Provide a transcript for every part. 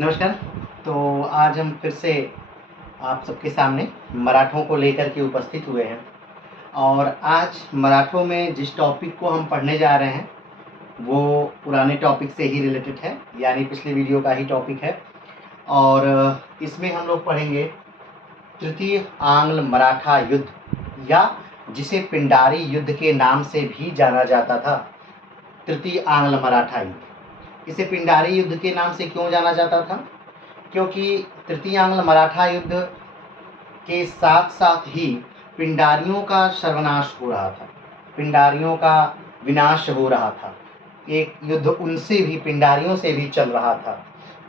नमस्कार। तो आज हम फिर से आप सबके सामने मराठों को लेकर के उपस्थित हुए हैं और आज मराठों में जिस टॉपिक को हम पढ़ने जा रहे हैं वो पुराने टॉपिक से ही रिलेटेड है, यानी पिछले वीडियो का ही टॉपिक है। और इसमें हम लोग पढ़ेंगे तृतीय आंग्ल मराठा युद्ध, या जिसे पिंडारी युद्ध के नाम से भी जाना जाता था। तृतीय आंग्ल मराठा युद्ध, इसे पिंडारी युद्ध के नाम से क्यों जाना जाता था? क्योंकि तृतीय आंग्ल मराठा युद्ध के साथ साथ ही पिंडारियों का सर्वनाश हो रहा था, पिंडारियों का विनाश हो रहा था। एक युद्ध उनसे भी, पिंडारियों से भी चल रहा था,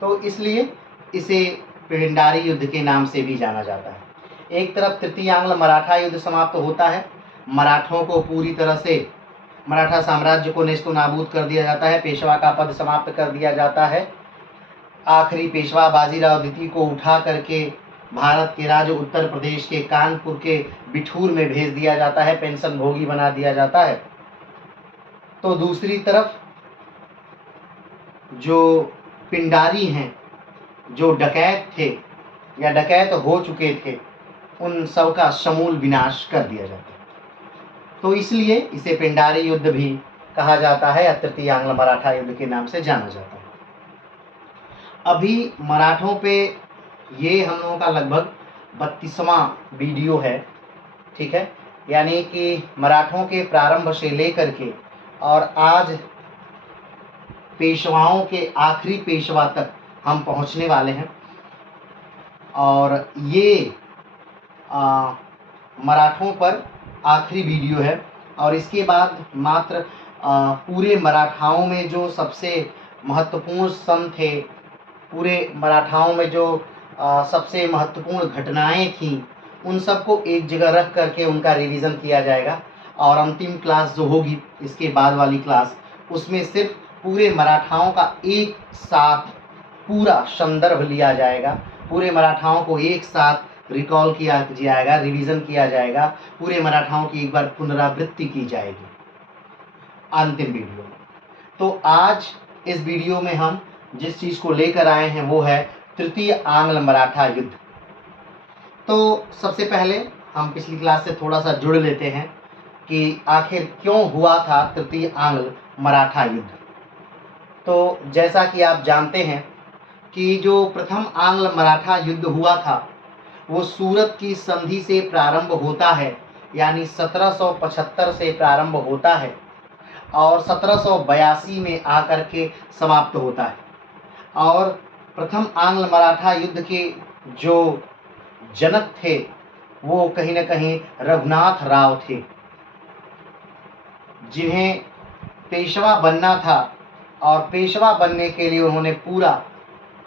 तो इसलिए इसे पिंडारी युद्ध के नाम से भी जाना जाता है। एक तरफ तृतीय आंग्ल मराठा युद्ध समाप्त होता है, मराठों को पूरी तरह से, मराठा साम्राज्य को नेस्तो नाबूद कर दिया जाता है, पेशवा का पद समाप्त कर दिया जाता है। आखिरी पेशवा बाजीराव द्वितीय को उठा करके भारत के राज्य उत्तर प्रदेश के कानपुर के बिठूर में भेज दिया जाता है, पेंशन भोगी बना दिया जाता है। तो दूसरी तरफ जो पिंडारी हैं, जो डकैत थे या डकैत हो चुके थे, उन सब का समूल विनाश कर दिया जाता है। तो इसलिए इसे पिंडारी युद्ध भी कहा जाता है या तृतीय आंग्ल मराठा युद्ध के नाम से जाना जाता है। अभी मराठों पे ये हम लोगों का लगभग 32वां वीडियो है, ठीक है। यानी कि मराठों के प्रारंभ से लेकर के और आज पेशवाओं के आखिरी पेशवा तक हम पहुंचने वाले हैं। और ये मराठों पर आखिरी वीडियो है और इसके बाद मात्र पूरे मराठाओं में जो सबसे महत्वपूर्ण सन थे, पूरे मराठाओं में जो सबसे महत्वपूर्ण घटनाएं थीं, उन सबको एक जगह रख करके उनका रिवीजन किया जाएगा। और अंतिम क्लास जो होगी, इसके बाद वाली क्लास, उसमें सिर्फ पूरे मराठाओं का एक साथ पूरा संदर्भ लिया जाएगा, पूरे मराठाओं को एक साथ रिकॉल किया जाएगा, रिवीजन किया जाएगा, पूरे मराठाओं की एक बार पुनरावृत्ति की जाएगी अंतिम वीडियो में। तो आज इस वीडियो में हम जिस चीज़ को लेकर आए हैं वो है तृतीय आंग्ल मराठा युद्ध। तो सबसे पहले हम पिछली क्लास से थोड़ा सा जुड़ लेते हैं कि आखिर क्यों हुआ था तृतीय आंग्ल मराठा युद्ध। तो जैसा कि आप जानते हैं कि जो प्रथम आंग्ल मराठा युद्ध हुआ था वो सूरत की संधि से प्रारंभ होता है, यानी 1775 से प्रारंभ होता है और 1782 में आकर के समाप्त होता है। और प्रथम आंग्ल मराठा युद्ध के जो जनक थे वो कहीं न कहीं रघुनाथ राव थे, जिन्हें पेशवा बनना था और पेशवा बनने के लिए उन्होंने पूरा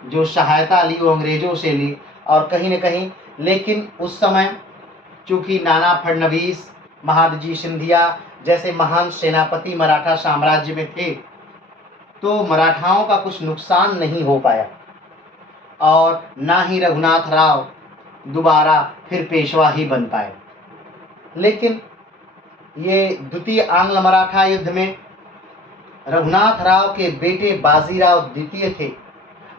जो सहायता ली वो अंग्रेज़ों से ली। और कहीं न कहीं, लेकिन उस समय चूँकि नाना फडणवीस, महादजी सिंधिया जैसे महान सेनापति मराठा साम्राज्य में थे, तो मराठाओं का कुछ नुकसान नहीं हो पाया और ना ही रघुनाथ राव दोबारा फिर पेशवा ही बन पाए। लेकिन ये द्वितीय आंग्ल मराठा युद्ध में रघुनाथ राव के बेटे बाजीराव द्वितीय थे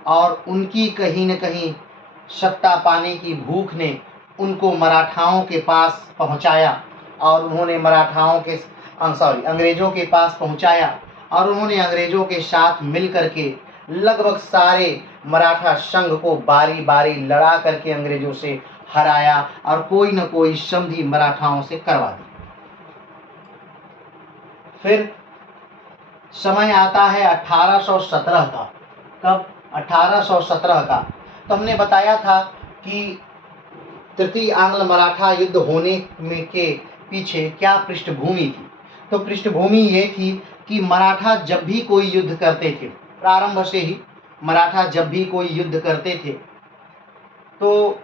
और उनकी कहीं न कहीं सत्ता पाने की भूख ने उनको मराठाओं के पास पहुंचाया और उन्होंने अंग्रेज़ों के पास पहुंचाया और उन्होंने अंग्रेज़ों के साथ मिल करके लगभग सारे मराठा संघ को बारी बारी लड़ा करके अंग्रेज़ों से हराया और कोई न कोई संधि मराठाओं से करवा दी। फिर समय आता है 1817 का। कब? 1817 का। तो हमने बताया था कि तृतीय आंग्ल मराठा युद्ध होने में के पीछे क्या पृष्ठभूमि थी। तो पृष्ठभूमि ये थी कि मराठा जब भी कोई युद्ध करते थे, प्रारंभ से ही मराठा जब भी कोई युद्ध करते थे, तो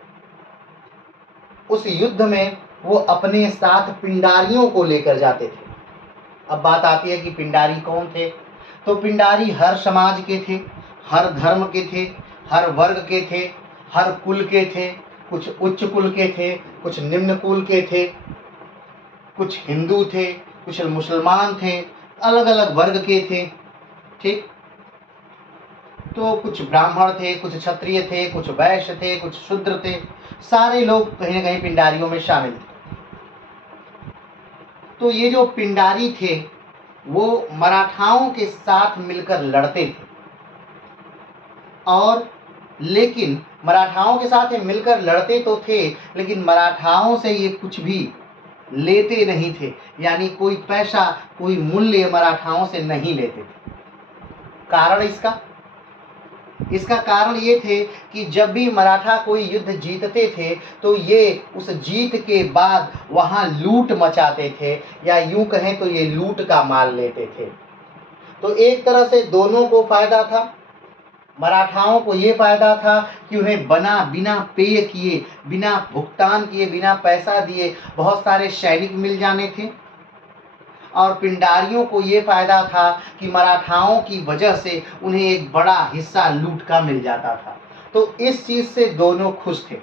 उस युद्ध में वो अपने साथ पिंडारियों को लेकर जाते थे। अब बात आती है कि पिंडारी कौन थे। तो पिंडारी हर समाज के थे, हर धर्म के थे, हर वर्ग के थे, हर कुल के थे। कुछ उच्च कुल के थे, कुछ निम्न कुल के थे, कुछ हिंदू थे, कुछ मुसलमान थे, अलग अलग वर्ग के थे, ठीक। तो कुछ ब्राह्मण थे, कुछ क्षत्रिय थे, कुछ वैश्य थे, कुछ शूद्र थे, सारे लोग कहीं ना कहीं पिंडारियों में शामिल थे। तो ये जो पिंडारी थे वो मराठाओं के साथ मिलकर लड़ते थे, और लेकिन मराठाओं के साथ ये मिलकर लड़ते तो थे, लेकिन मराठाओं से ये कुछ भी लेते नहीं थे, यानी कोई पैसा, कोई मूल्य मराठाओं से नहीं लेते थे। कारण इसका कारण ये थे कि जब भी मराठा कोई युद्ध जीतते थे तो ये उस जीत के बाद वहाँ लूट मचाते थे, या यूं कहें तो ये लूट का माल लेते थे। तो एक तरह से दोनों को फायदा था। मराठाओं को ये फायदा था कि उन्हें बिना पेय किए, बिना भुगतान किए, बिना पैसा दिए बहुत सारे सैनिक मिल जाने थे, और पिंडारियों को ये फायदा था कि मराठाओं की वजह से उन्हें एक बड़ा हिस्सा लूट का मिल जाता था। तो इस चीज से दोनों खुश थे।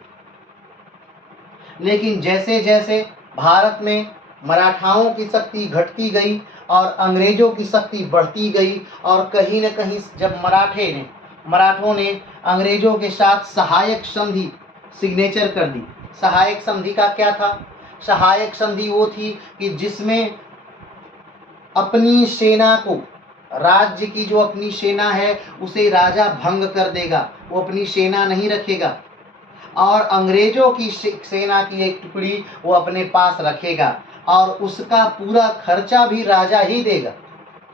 लेकिन जैसे जैसे भारत में मराठाओं की शक्ति घटती गई और अंग्रेजों की शक्ति बढ़ती गई, और कहीं न कहीं जब मराठों ने अंग्रेजों के साथ सहायक संधि सिग्नेचर कर दी। सहायक संधि का क्या था? सहायक संधि वो थी कि जिसमें अपनी सेना को, राज्य की जो अपनी सेना है उसे राजा भंग कर देगा, वो अपनी सेना नहीं रखेगा, और अंग्रेजों की सेना की एक टुकड़ी वो अपने पास रखेगा, और उसका पूरा खर्चा भी राजा ही देगा।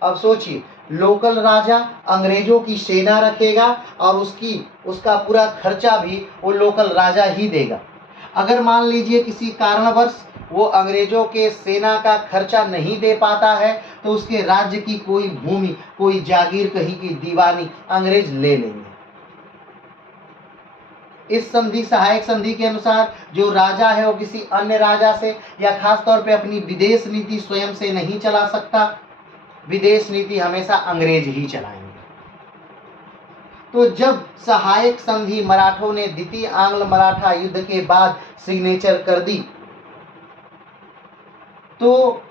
अब सोचिए, लोकल राजा अंग्रेजों की सेना रखेगा और उसका पूरा खर्चा भी वो लोकल राजा ही देगा। अगर मान लीजिए किसी कारणवश वो अंग्रेजों के सेना का खर्चा नहीं दे पाता है तो उसके राज्य की कोई भूमि, कोई जागीर, कहीं की दीवानी अंग्रेज ले लेंगे। इस संधि, सहायक संधि के अनुसार जो राजा है वो किसी अन्य राजा से या खास तौर पे अपनी विदेश नीति स्वयं से नहीं चला सकता, विदेश नीति हमेशा अंग्रेज ही चलाएंगे। तो जब सहायक संधि मराठों ने द्वितीय आंग्ल मराठा युद्ध के बाद सिग्नेचर कर दी, तो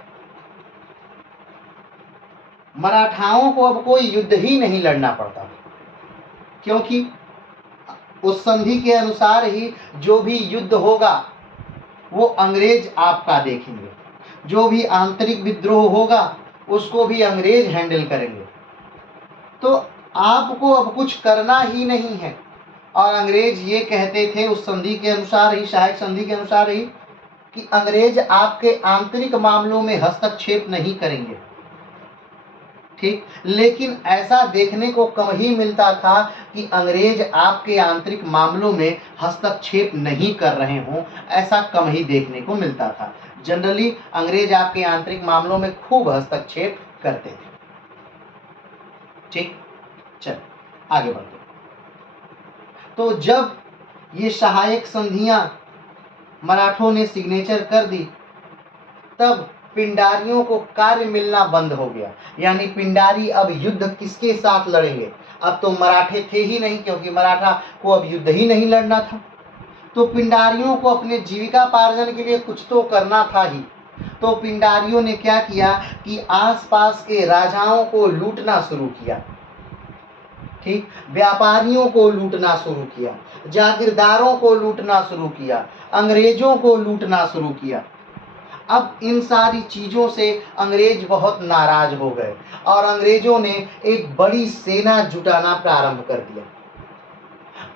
मराठाओं को अब कोई युद्ध ही नहीं लड़ना पड़ता, क्योंकि उस संधि के अनुसार ही जो भी युद्ध होगा वो अंग्रेज आपका देखेंगे, जो भी आंतरिक विद्रोह होगा उसको भी अंग्रेज हैंडल करेंगे। तो आपको अब कुछ करना ही नहीं है। और अंग्रेज ये कहते थे उस संधि के अनुसार ही, सहायक संधि के अनुसार ही, कि अंग्रेज आपके आंतरिक मामलों में हस्तक्षेप नहीं करेंगे, ठीक। लेकिन ऐसा देखने को कम ही मिलता था कि अंग्रेज आपके आंतरिक मामलों में हस्तक्षेप नहीं कर रहे हों, ऐसा कम ही देखने को मिलता था। जनरली अंग्रेज आपके आंतरिक मामलों में खूब हस्तक्षेप करते थे, ठीक। चल आगे बढ़ते। तो जब ये सहायक संधियां मराठों ने सिग्नेचर कर दी, तब पिंडारियों को कार्य मिलना बंद हो गया। यानी पिंडारी अब युद्ध किसके साथ लड़ेंगे? अब तो मराठे थे ही नहीं, क्योंकि मराठा को अब युद्ध ही नहीं लड़ना था। तो पिंडारियों को अपने जीविकापार्जन के लिए कुछ तो करना था ही। तो पिंडारियों ने क्या किया कि आसपास के राजाओं को लूटना शुरू किया, ठीक। व्यापारियों को लूटना शुरू किया, जागीरदारों को लूटना शुरू किया, अंग्रेजों को लूटना शुरू किया। अब इन सारी चीजों से अंग्रेज बहुत नाराज हो गए और अंग्रेजों ने एक बड़ी सेना जुटाना प्रारंभ कर दिया।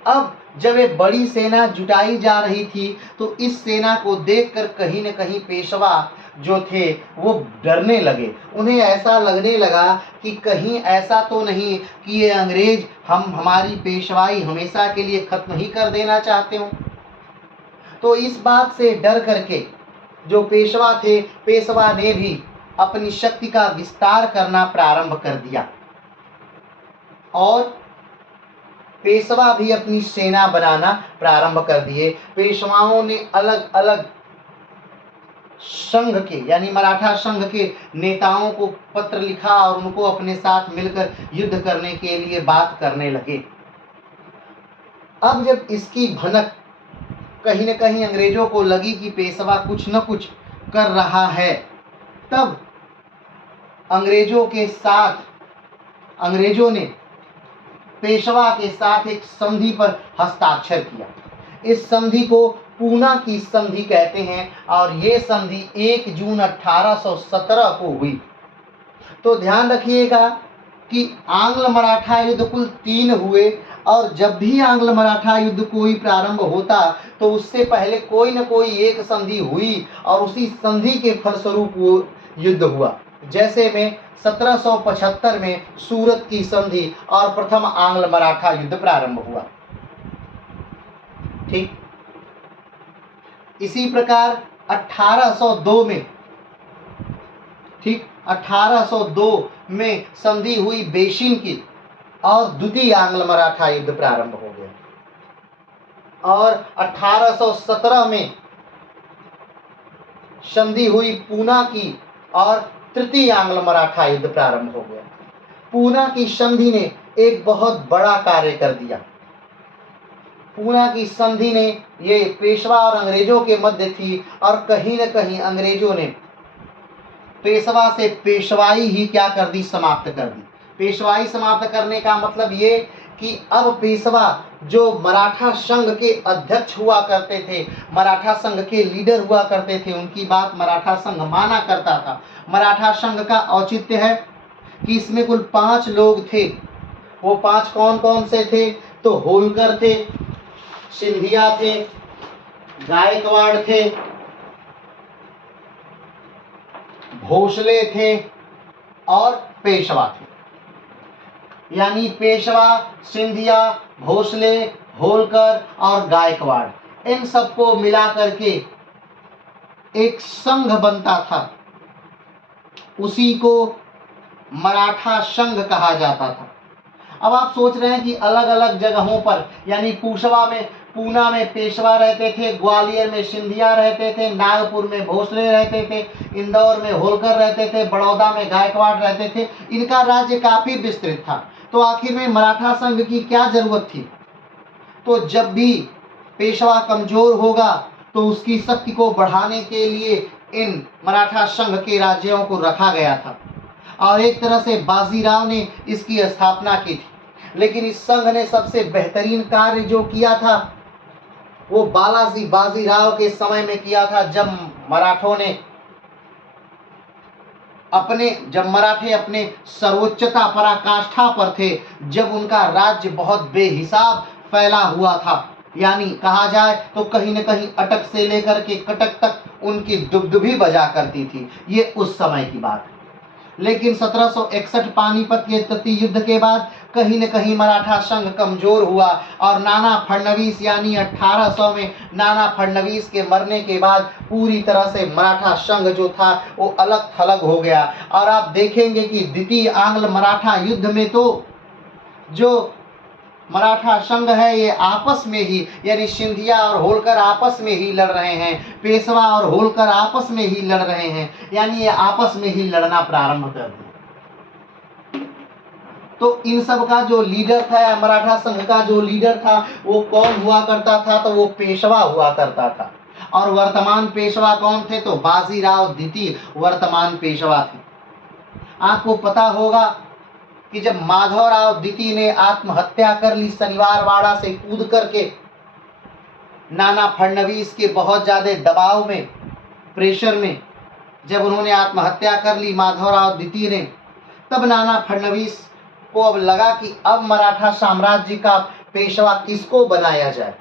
अब जब एक बड़ी सेना जुटाई जा रही थी तो इस सेना को देखकर कहीं न कहीं पेशवा जो थे वो डरने लगे। उन्हें ऐसा लगने लगा कि कहीं ऐसा तो नहीं कि ये अंग्रेज हमारी पेशवाई हमेशा के लिए खत्म ही कर देना चाहते हो। तो इस बात से डर करके जो पेशवा थे, पेशवा ने भी अपनी शक्ति का विस्तार करना प्रारंभ कर दिया और पेशवा भी अपनी सेना बनाना प्रारंभ कर दिए। पेशवाओं ने अलग अलग संघ के, यानी मराठा संघ के नेताओं को पत्र लिखा और उनको अपने साथ मिलकर युद्ध करने के लिए बात करने लगे। अब जब इसकी भनक कहीं न कहीं अंग्रेजों को लगी कि पेशवा कुछ न कुछ कर रहा है, तब अंग्रेजों ने पेशवा के साथ एक संधि पर हस्ताक्षर किया। इस संधि को पूना की संधि कहते हैं और ये संधि 1 जून 1817 को हुई। तो ध्यान रखिएगा कि आंग्ल मराठा युद्ध कुल 3 हुए और जब भी आंग्ल मराठा युद्ध कोई प्रारंभ होता तो उससे पहले कोई न कोई एक संधि हुई और उसी संधि के फलस्वरूप वो युद्ध हुआ। जैसे में 1775 में सूरत की संधि और प्रथम आंग्ल मराठा युद्ध प्रारंभ हुआ। ठीक, इसी प्रकार 1802 में, ठीक, 1802 में संधि हुई बेशिन की और द्वितीय आंग्ल मराठा युद्ध प्रारंभ हो गया। और 1817 में संधि हुई पूना की और तृतीय आंग्ल मराठा युद्ध प्रारंभ हो गया। पूना की संधि ने एक बहुत बड़ा कार्य कर दिया। पूना की संधि ने ये पेशवा और अंग्रेजों के मध्य थी और कहीं न कहीं अंग्रेजों ने पेशवा से पेशवाई ही क्या कर दी, समाप्त कर दी। पेशवाई समाप्त करने का मतलब ये कि अब पेशवा जो मराठा संघ के अध्यक्ष हुआ करते थे, मराठा संघ के लीडर हुआ करते थे, उनकी बात मराठा संघ माना करता था। मराठा संघ का औचित्य है कि इसमें कुल 5 लोग थे। वो 5 कौन कौन से थे? तो होलकर थे, सिंधिया थे, गायकवाड़ थे, भोसले थे और पेशवा थे। यानी पेशवा, सिंधिया, भोसले, होलकर और गायकवाड़, इन सबको मिला करके एक संघ बनता था। उसी को मराठा संघ कहा जाता था। अब आप सोच रहे हैं कि अलग अलग जगहों पर, यानी पूना में पेशवा रहते थे, ग्वालियर में सिंधिया रहते थे, नागपुर में भोसले रहते थे, इंदौर में होलकर रहते थे, बड़ौदा में गायकवाड़ रहते थे। इनका राज्य काफी विस्तृत था। तो आखिर में मराठा संघ की क्या जरूरत थी? तो जब भी पेशवा कमजोर होगा तो उसकी शक्ति को बढ़ाने के लिए इन मराठा संघ के राज्यों को रखा गया था और एक तरह से बाजीराव ने इसकी स्थापना की थी। लेकिन इस संघ ने सबसे बेहतरीन कार्य जो किया था वो बालाजी बाजीराव के समय में किया था, जब मराठे अपने सर्वोच्चता पराकाष्ठा पर थे, जब उनका राज्य बहुत बेहिसाब फैला हुआ था। यानी कहा जाए तो कहीं न कहीं अटक से लेकर के कटक तक उनकी दुबदुबी बजा करती थी। ये उस समय की बात है। लेकिन 1761 पानीपत के तृतीय युद्ध के बाद कहीं न कहीं मराठा संघ कमजोर हुआ और नाना फडणवीस, यानी 1800 में नाना फडणवीस के मरने के बाद पूरी तरह से मराठा संघ जो था वो अलग थलग हो गया। और आप देखेंगे कि द्वितीय आंग्ल मराठा युद्ध में तो जो मराठा संघ है ये आपस में ही, यानी सिंधिया और होलकर आपस में ही लड़ रहे हैं, पेशवा और होलकर आपस में ही लड़ रहे हैं, यानी ये आपस में ही लड़ना प्रारंभ कर दिया। तो इन सब का जो लीडर था, मराठा संघ का जो लीडर था वो कौन हुआ करता था? तो वो पेशवा हुआ करता था। और वर्तमान पेशवा कौन थे? तो बाजीराव द्वितीय वर्तमान पेशवा थे। आपको पता होगा कि जब माधवराव द्वितीय ने आत्महत्या कर ली शनिवार वाड़ा से कूद करके, नाना फडणवीस के बहुत ज्यादा दबाव में, प्रेशर में जब उन्होंने आत्महत्या कर ली माधवराव द्वितीय ने, तब नाना फडणवीस को अब लगा कि अब मराठा साम्राज्य का पेशवा किसको बनाया जाए।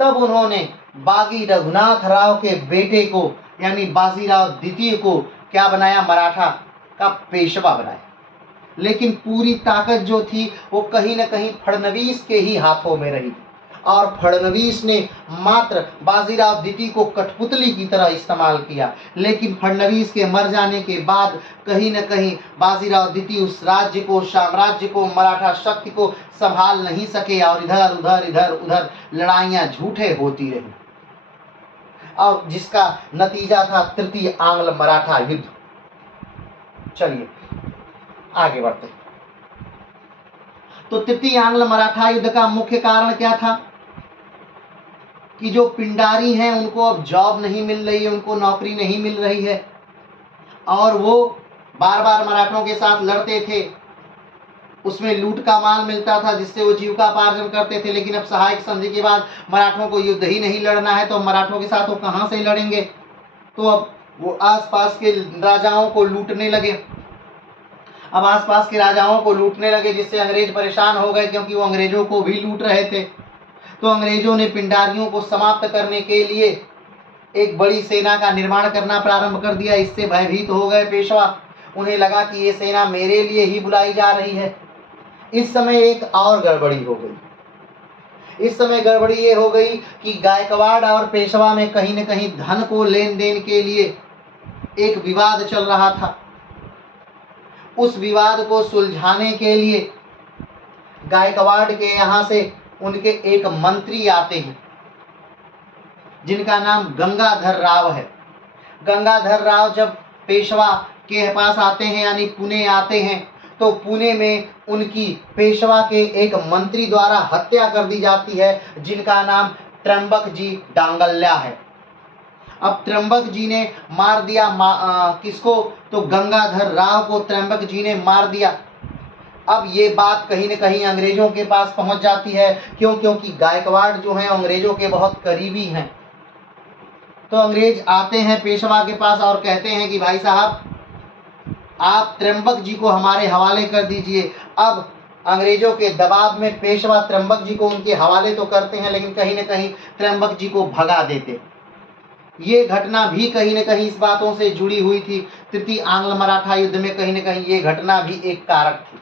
तब उन्होंने बागी रघुनाथ राव के बेटे को, यानी बाजीराव द्वितीय को क्या बनाया? मराठा का पेशवा बनाया। लेकिन पूरी ताकत जो थी वो कहीं न कहीं फडणवीस के ही हाथों में रही और फडणवीस ने मात्र बाजीराव द्वितीय को कठपुतली की तरह इस्तेमाल किया। लेकिन फडणवीस के मर जाने के बाद कहीं न कहीं बाजीराव द्वितीय उस राज्य को, साम्राज्य को, मराठा शक्ति को संभाल नहीं सके और इधर उधर लड़ाइयां झूठे होती रही और जिसका नतीजा था तृतीय आंग्ल मराठा युद्ध। चलिए आगे बढ़ते। तो तृतीय आंग्ल मराठा युद्ध का मुख्य कारण क्या था? कि जो पिंडारी हैं उनको अब जॉब नहीं मिल रही है, उनको नौकरी नहीं मिल रही है और वो बार बार मराठों के साथ लड़ते थे उसमें लूट का माल मिलता था जिससे वो जीविकापार्जन करते थे। लेकिन अब सहायक संधि के बाद मराठों को युद्ध ही नहीं लड़ना है, तो मराठों के साथ वो कहाँ से लड़ेंगे। तो अब वो आसपास के राजाओं को लूटने लगे। अब आसपास के राजाओं को लूटने लगे, जिससे अंग्रेज परेशान हो गए, क्योंकि वो अंग्रेजों को भी लूट रहे थे। तो अंग्रेजों ने पिंडारियों को समाप्त करने के लिए एक बड़ी सेना का निर्माण करना प्रारंभ कर दिया। इससे भयभीत हो गए पेशवा। उन्हें लगा कि ये सेना मेरे लिए ही बुलाई जा रही है। इस समय एक और गड़बड़ी हो गई। इस समय गड़बड़ी ये हो गई कि गायकवाड़ और पेशवा में कहीं न कहीं धन को लेन देन के लिए एक विवाद चल रहा था। उस विवाद को सुलझाने के लिए गायकवाड़ के यहाँ से उनके एक मंत्री आते हैं, जिनका नाम गंगाधर राव है। गंगाधर राव जब पेशवा के पास आते हैं, यानी पुणे आते हैं, तो पुणे में उनकी पेशवा के एक मंत्री द्वारा हत्या कर दी जाती है, जिनका नाम त्र्यंबक जी डांगल्या है। अब त्र्यंबक जी ने मार दिया किसको, तो गंगाधर राव को त्र्यंबक जी ने मार दिया। अब ये बात कहीं न कहीं अंग्रेजों के पास पहुंच जाती है, क्योंकि गायकवाड़ जो हैं अंग्रेजों के बहुत करीबी हैं। तो अंग्रेज आते हैं पेशवा के पास और कहते हैं कि भाई साहब, आप त्र्यंबक जी को हमारे हवाले कर दीजिए। अब अंग्रेजों के दबाव में पेशवा त्र्यंबक जी को उनके हवाले तो करते हैं, लेकिन कहीं न कहीं त्र्यंबक जी को भगा देते। ये घटना भी कहीं न कहीं इस बातों से जुड़ी हुई थी। तृतीय आंग्ल मराठा युद्ध में कहीं न कहीं ये घटना भी एक कारक थी।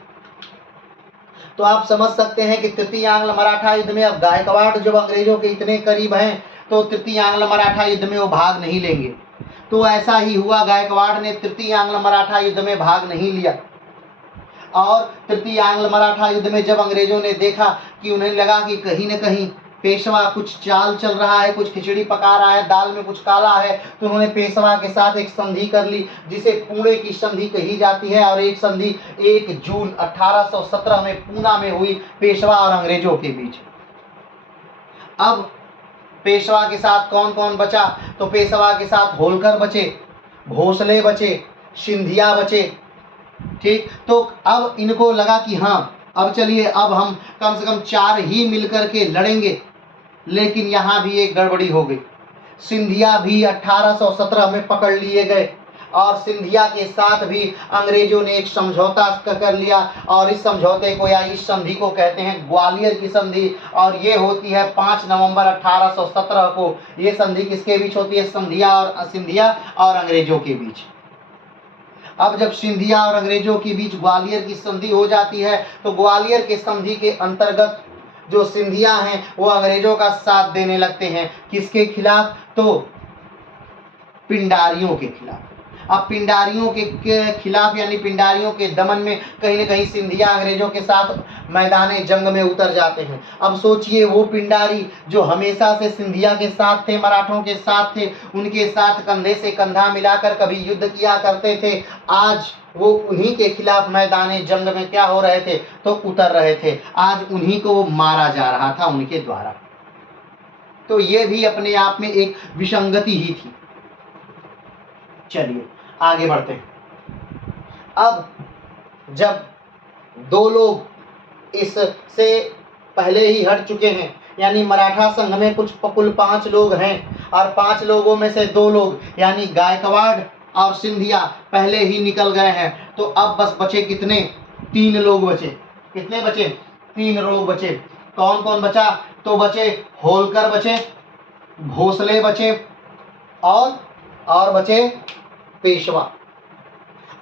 तो आप समझ सकते हैं कि तृतीय आंग्ल मराठा युद्ध में अब गायकवाड़ जब अंग्रेजों के इतने करीब हैं, तो तृतीय आंग्ल मराठा युद्ध में वो भाग नहीं लेंगे। तो ऐसा ही हुआ, गायकवाड़ ने तृतीय आंग्ल मराठा युद्ध में भाग नहीं लिया। और तृतीय आंग्ल मराठा युद्ध में जब अंग्रेजों ने देखा कि उन्हें लगा कि कहीं न कहीं पेशवा कुछ चाल चल रहा है, कुछ खिचड़ी पका रहा है, दाल में कुछ काला है, तो उन्होंने पेशवा के साथ एक संधि कर ली, जिसे पुणे की संधि कही जाती है। और एक संधि 1 जून 1817 में पूना में हुई पेशवा और अंग्रेजों के बीच। अब पेशवा के साथ कौन कौन बचा, तो पेशवा के साथ होलकर बचे, भोसले बचे, सिंधिया बचे। ठीक, तो अब इनको लगा कि हाँ, अब चलिए, अब हम कम से कम 4 ही मिलकर के लड़ेंगे। लेकिन यहाँ भी एक गड़बड़ी हो गई। सिंधिया भी 1817 में पकड़ लिए गए, और सिंधिया के साथ भी अंग्रेजों ने एक समझौता कर लिया। और इस समझौते को या इस संधि को कहते हैं ग्वालियर की संधि। और ये होती है 5 नवंबर 1817 को। ये संधि किसके बीच होती है, सिंधिया और अंग्रेजों के बीच। अब जब सिंधिया और अंग्रेजों के बीच ग्वालियर की संधि हो जाती है, तो ग्वालियर के संधि के अंतर्गत जो सिंधिया हैं वो अंग्रेजों का साथ देने लगते हैं। किसके खिलाफ, तो पिंडारियों के खिलाफ। अब पिंडारियों के खिलाफ यानी पिंडारियों के दमन में कहीं न कहीं सिंधिया अंग्रेजों के साथ मैदान जंग में उतर जाते हैं। अब सोचिए, वो पिंडारी जो हमेशा से सिंधिया के साथ थे, मराठों के साथ थे, उनके साथ कंधे से कंधा मिलाकर कभी युद्ध किया करते थे, आज वो उन्हीं के खिलाफ मैदान जंग में क्या हो रहे थे, तो उतर रहे थे। आज उन्हीं को मारा जा रहा था उनके द्वारा। तो ये भी अपने आप में एक विसंगति ही थी। चलिए आगे बढ़ते हैं। अब जब 2 लोग इससे पहले ही हट चुके हैं, यानी मराठा संघ में कुल 5 लोग हैं, और 5 लोगों में से 2 लोग यानी गायकवाड़ और सिंधिया पहले ही निकल गए हैं, तो अब बस बचे कितने, 3 लोग बचे। कितने बचे, 3 लोग बचे। कौन कौन बचा, तो बचे होलकर बचे, भोसले बचे, और बचे पेशवा।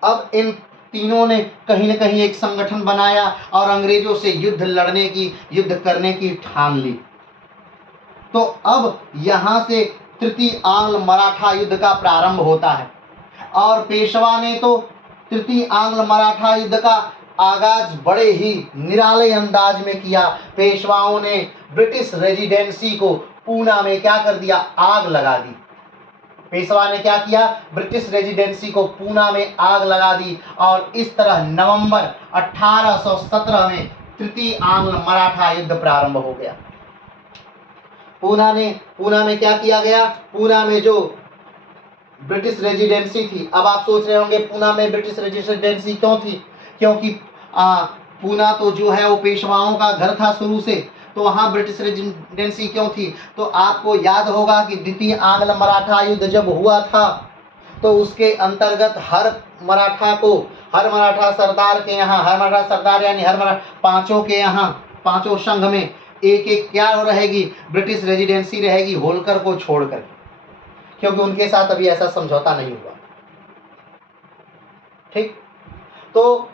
अब इन तीनों ने कहीं न कहीं एक संगठन बनाया और अंग्रेजों से युद्ध करने की ठान ली। तो अब यहाँ से तृतीय आंग्ल मराठा युद्ध का प्रारंभ होता है। और पेशवा ने तो तृतीय आंग्ल मराठा युद्ध का आगाज बड़े ही निराले अंदाज में किया। पेशवाओं ने ब्रिटिश रेजिडेंसी को पूना में क्या कर दिया, आग लगा दी। पेशवा ने क्या किया, ब्रिटिश रेजिडेंसी को पूना में आग लगा दी। और इस तरह नवंबर 1817 में तृतीय आंग्ल मराठा युद्ध प्रारंभ हो गया। पूना में क्या किया गया, पूना में जो ब्रिटिश रेजिडेंसी थी। अब आप सोच रहे होंगे पूना में ब्रिटिश रेजिडेंसी क्यों थी, क्योंकि पूना तो जो है वो पेशवाओं का घर था शुरू से, तो वहाँ ब्रिटिश रेजिडेंसी क्यों थी? तो आपको याद होगा कि द्वितीय आंग्ल मराठा युद्ध जब हुआ था तो उसके अंतर्गत हर मराठा सरदार के यहाँ, हर मराठा सरदार यानी हर मराठा पांचों के यहाँ, पांचों संघ में एक एक क्या रहेगी? ब्रिटिश रेजिडेंसी रहेगी, होलकर को छोड़कर, क्योंकि उनके साथ अभी ऐसा समझौता नहीं हुआ। ठीक, तो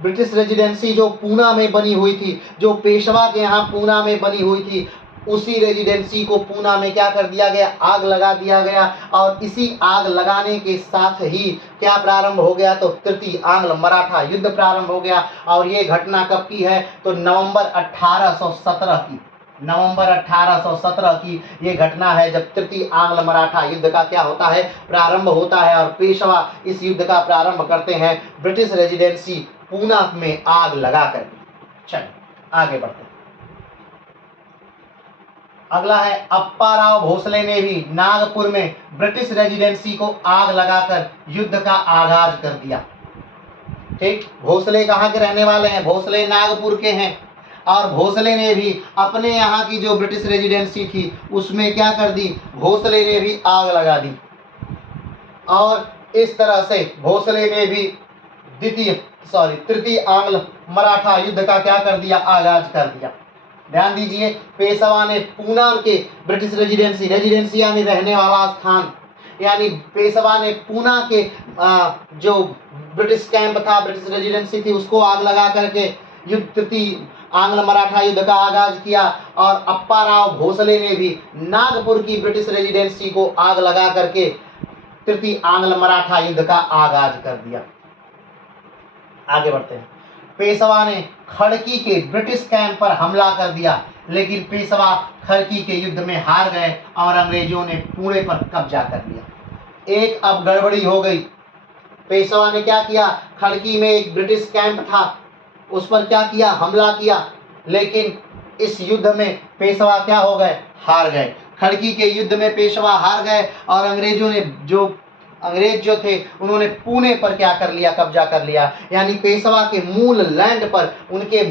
ब्रिटिश रेजिडेंसी जो पूना में बनी हुई थी, जो पेशवा के यहाँ पूना में बनी हुई थी, उसी रेजिडेंसी को पूना में क्या कर दिया गया? आग लगा दिया गया। और इसी आग लगाने के साथ ही क्या प्रारंभ हो गया? तो तृतीय आंग्ल मराठा युद्ध प्रारंभ हो गया। और ये घटना कब की है? तो नवंबर 1817 की, नवंबर 1817 की ये घटना है, जब तृतीय आंग्ल मराठा युद्ध का क्या होता है? प्रारंभ होता है। और पेशवा इस युद्ध का प्रारंभ करते हैं ब्रिटिश रेजिडेंसी पूना में आग लगा कर। चलिए आगे बढ़ते हैं। अगला है अप्पा राव भोसले ने भी नागपुर में ब्रिटिश रेजिडेंसी को आग लगाकर युद्ध का आगाज कर दिया। ठीक, भोसले कहाँ के रहने वाले हैं? भोसले नागपुर के हैं। और भोसले ने भी अपने यहाँ की जो ब्रिटिश रेजिडेंसी थी उसमें क्या कर दी? भोसले ने भी आग लगा दी। और इस तरह से भोसले ने भी तृतीय आंग्ल मराठा युद्ध का क्या कर दिया? आगाज कर दिया। ध्यान दीजिए, पेशवा ने पूना के ब्रिटिश रेजिडेंसी यानी रहने वाला स्थान, यानी पेशवा ने पूना के जो ब्रिटिश कैंप था, ब्रिटिश रेजिडेंसी थी, उसको आग लगा करके तृतीय आंग्ल मराठा युद्ध का आगाज किया। और अप्पा राव भोसले ने भी नागपुर की ब्रिटिश रेजिडेंसी को आग लगा करके तृतीय आंग्ल मराठा युद्ध का आगाज कर दिया। आगे बढ़ते हैं। पेशवा ने खड़की के ब्रिटिश कैंप पर हमला कर दिया, लेकिन पेशवा खड़की के युद्ध में हार गए और अंग्रेजों ने पुणे पर कब्जा कर लिया। एक अब गड़बड़ी हो गई। पेशवा ने क्या किया? खड़की में एक ब्रिटिश कैंप था, उस पर क्या किया? हमला किया। लेकिन इस युद्ध में पेशवा क्या हो गए? हार गए। खड़की के युद्ध में पेशवा हार गए और अंग्रेज जो थे उन्होंने पुणे पर क्या कर लिया? कब्जा कर लिया। यानी पेशवा के मूल लैंड पर, उनके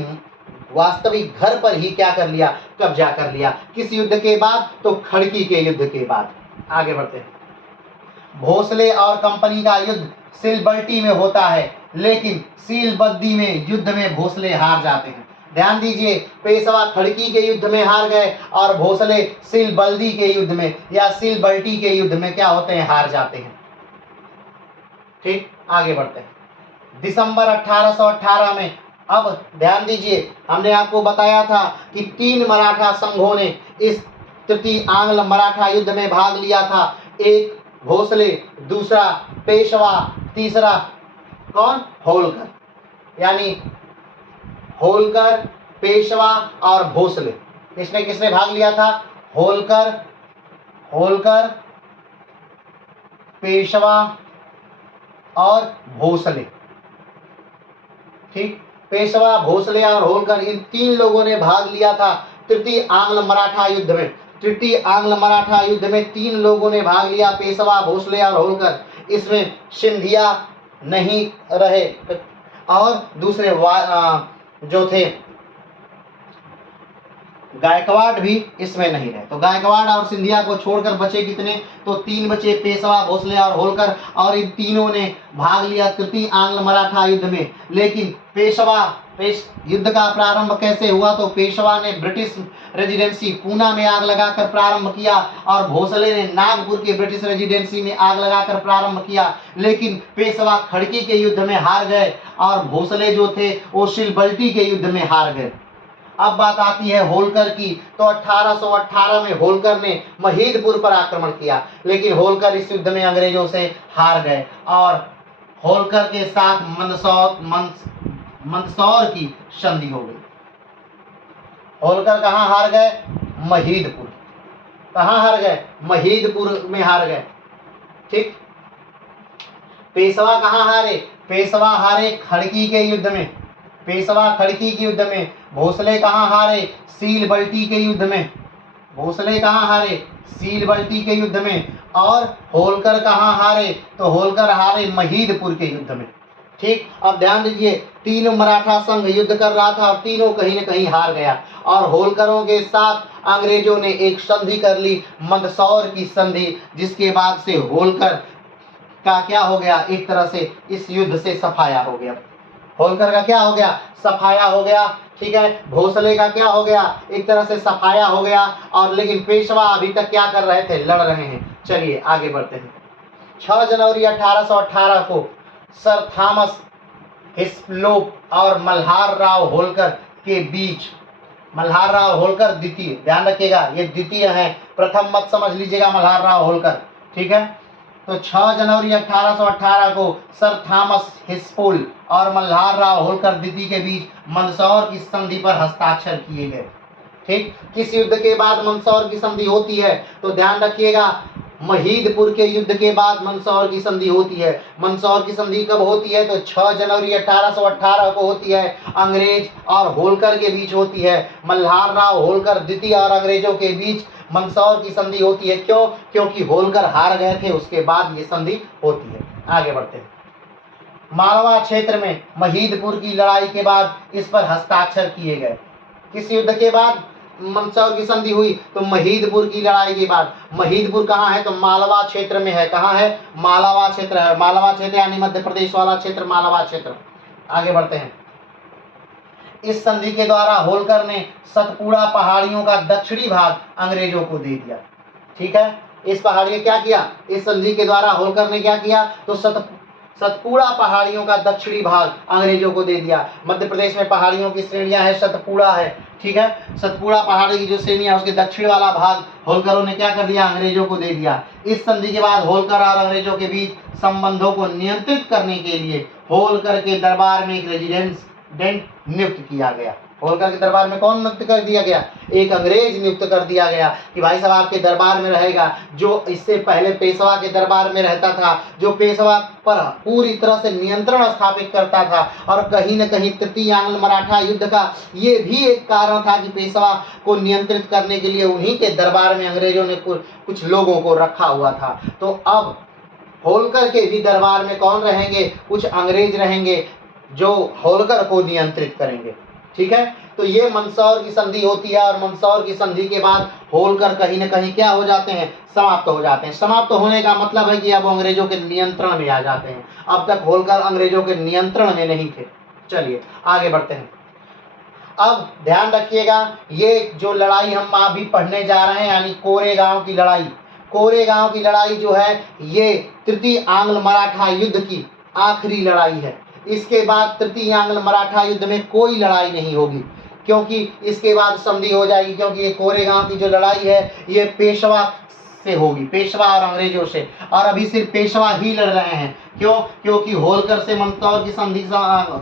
वास्तविक घर पर ही क्या कर लिया? कब्जा कर लिया। किस युद्ध के बाद? तो खड़की के युद्ध के बाद। आगे बढ़ते हैं। भोसले और कंपनी का युद्ध सिलबट्टी में होता है, लेकिन सीलबद्दी में युद्ध में भोसले हार जाते हैं। ध्यान दीजिए, पेशवा खड़की के युद्ध में हार गए और भोसले सीलबल्दी के युद्ध में या सीलबल्टी के युद्ध में क्या होते हैं? हार जाते हैं। ठीक, आगे बढ़ते हैं। दिसंबर 1818 में, अब ध्यान दीजिए, हमने आपको बताया था कि 3 मराठा संघों ने इस तृतीय आंग्ल मराठा युद्ध में भाग लिया था। एक भोसले, दूसरा पेशवा, तीसरा कौन? होलकर। यानी होलकर, पेशवा और भोसले, किसने किसने भाग लिया था? होलकर, पेशवा और भोसले। ठीक, पेशवा, भोसले और होलकर, इन 3 लोगों ने भाग लिया था तृतीय आंग्ल मराठा युद्ध में। तृतीय आंग्ल मराठा युद्ध में 3 लोगों ने भाग लिया, पेशवा, भोसले और होलकर। इसमें सिंधिया नहीं रहे और दूसरे जो थे गायकवाड़ भी इसमें नहीं रहे। तो गायकवाड़ और सिंधिया को छोड़कर बचे कितने? तो 3 बचे, पेशवा, भोसले और होलकर। और इन तीनों ने भाग लिया तृतीय आंग्ल मराठा युद्ध में। लेकिन युद्ध का प्रारंभ कैसे हुआ? तो पेशवा ने ब्रिटिश रेजिडेंसी पूना में आग लगाकर प्रारंभ किया और भोसले ने नागपुर के ब्रिटिश रेजिडेंसी में आग लगाकर प्रारंभ किया। लेकिन पेशवा खड़की के युद्ध में हार गए और भोसले जो थे वो सिलबट्टी के युद्ध में हार गए। अब बात आती है होलकर की। तो 1818 में होलकर ने महीदपुर पर आक्रमण किया, लेकिन होलकर इस युद्ध में अंग्रेजों से हार गए और होलकर के साथ मंदसौर की संधि हो गई। होलकर कहाँ हार गए? महीदपुर। कहाँ हार गए? महीदपुर में हार गए। ठीक, पेशवा कहाँ हारे? पेशवा हारे खड़की के युद्ध में। पेशवा खड़की के युद्ध में। भोसले कहाँ हारे? सीलबट्टी के युद्ध में। भोसले कहाँ हारे? सीलबट्टी के युद्ध में। और होलकर कहाँ हारे? तो होलकर हारे महीदपुर के युद्ध में। ठीक, अब ध्यान दीजिए, तीनों मराठा संघ युद्ध कर रहा था और तीनों कहीं न कहीं हार गया और होलकरों के साथ अंग्रेजों ने एक संधि कर ली, मंदसौर की संधि, जिसके बाद से होलकर का क्या हो गया, एक तरह से इस युद्ध से सफाया हो गया। होलकर का क्या हो गया, सफाया हो गया। ठीक है, भोसले का क्या हो गया, एक तरह से सफाया हो गया। और लेकिन पेशवा अभी तक क्या कर रहे थे, लड़ रहे हैं। चलिए आगे बढ़ते हैं। 6 जनवरी 1818 को सर थॉमस हिस्लोप और मल्हार राव होलकर के बीच, मल्हार राव होलकर द्वितीय, ध्यान रखिएगा ये द्वितीय है, प्रथम मत समझ लीजिएगा मल्हार राव होलकर। ठीक है, तो 6 जनवरी 1818 को सर थॉमस हिस्पोल और मल्हार राव होलकर द्वितीय के बीच मंदसौर की संधि पर हस्ताक्षर किए गए। ठीक, किस युद्ध के बाद मंदसौर की संधि होती है, तो ध्यान रखिएगा महीदपुर के युद्ध के बाद मंदसौर की संधि होती है। मंदसौर की संधि कब होती है, तो 6 जनवरी 1818 को होती है। अंग्रेज और होलकर के बीच होती है। मल्हार राव होलकर द्वितीय और अंग्रेजों के बीच मंदसौर की संधि होती है। क्यों, क्योंकि होलकर हार गए थे, उसके बाद ये संधि होती है। आगे बढ़ते हैं। मालवा क्षेत्र में महीदपुर की लड़ाई के बाद इस पर हस्ताक्षर किए गए। किस युद्ध के बाद मंदसौर की संधि हुई, तो महीदपुर की लड़ाई के बाद। महीदपुर कहाँ है, तो मालवा क्षेत्र में है। कहाँ है, मालवा क्षेत्र है। मालवा क्षेत्र यानी मध्य प्रदेश वाला क्षेत्र, मालवा क्षेत्र। आगे बढ़ते हैं। इस संधि के द्वारा होलकर ने सतपुड़ा पहाड़ियों का दक्षिणी भाग अंग्रेजों को दे दिया। ठीक है, इस पहाड़ी क्या किया, इस संधि के द्वारा होलकर ने क्या किया, तो सतपुड़ा पहाड़ियों का दक्षिणी भाग अंग्रेजों को दे दिया। मध्य प्रदेश में पहाड़ियों की श्रेणियां है, सतपुड़ा है। ठीक है, सतपुड़ा पहाड़ी की जो श्रेणियां उसके दक्षिण वाला भाग होलकरों ने क्या कर दिया, अंग्रेजों को दे दिया। इस संधि के बाद होलकर और अंग्रेजों के बीच संबंधों को नियंत्रित करने के लिए होलकर के दरबार में एक रेजिडेंट नियुक्त किया गया। होलकर के दरबार में कौन नियुक्त कर दिया गया, एक अंग्रेज नियुक्त कर दिया गया कि भाई साहब आपके दरबार में रहेगा। जो इससे पहले पेशवा के दरबार में रहता था, जो पेशवा पर पूरी तरह से नियंत्रण स्थापित करता था। और कहीं न कहीं तृतीय आंग्ल मराठा युद्ध का ये भी एक कारण था कि पेशवा को नियंत्रित करने के लिए उन्हीं के दरबार में अंग्रेजों ने कुछ लोगों को रखा हुआ था। तो अब होलकर के भी दरबार में कौन रहेंगे, कुछ अंग्रेज रहेंगे जो होलकर को नियंत्रित करेंगे। ठीक है, तो ये मंदसौर की संधि होती है और मंदसौर की संधि के बाद होलकर कहीं न कहीं क्या हो जाते हैं, समाप्त हो जाते हैं। समाप्त होने का मतलब है कि अब अंग्रेजों के नियंत्रण में आ जाते हैं। अब तक होलकर अंग्रेजों के नियंत्रण में नहीं थे। चलिए आगे बढ़ते हैं। अब ध्यान रखिएगा, ये जो लड़ाई हम अभी पढ़ने जा रहे हैं यानी कोरेगांव की लड़ाई, कोरेगांव की लड़ाई जो है ये तृतीय आंग्ल मराठा युद्ध की आखिरी लड़ाई है। इसके बाद तृतीय आंग्ल मराठा युद्ध में कोई लड़ाई नहीं होगी, क्योंकि इसके बाद संधि हो जाएगी। क्योंकि ये कोरेगांव की जो लड़ाई है ये पेशवा से होगी, पेशवा और अंग्रेजों से। और अभी सिर्फ पेशवा ही लड़ रहे हैं। क्यों, क्योंकि होलकर से मंदसौर की संधि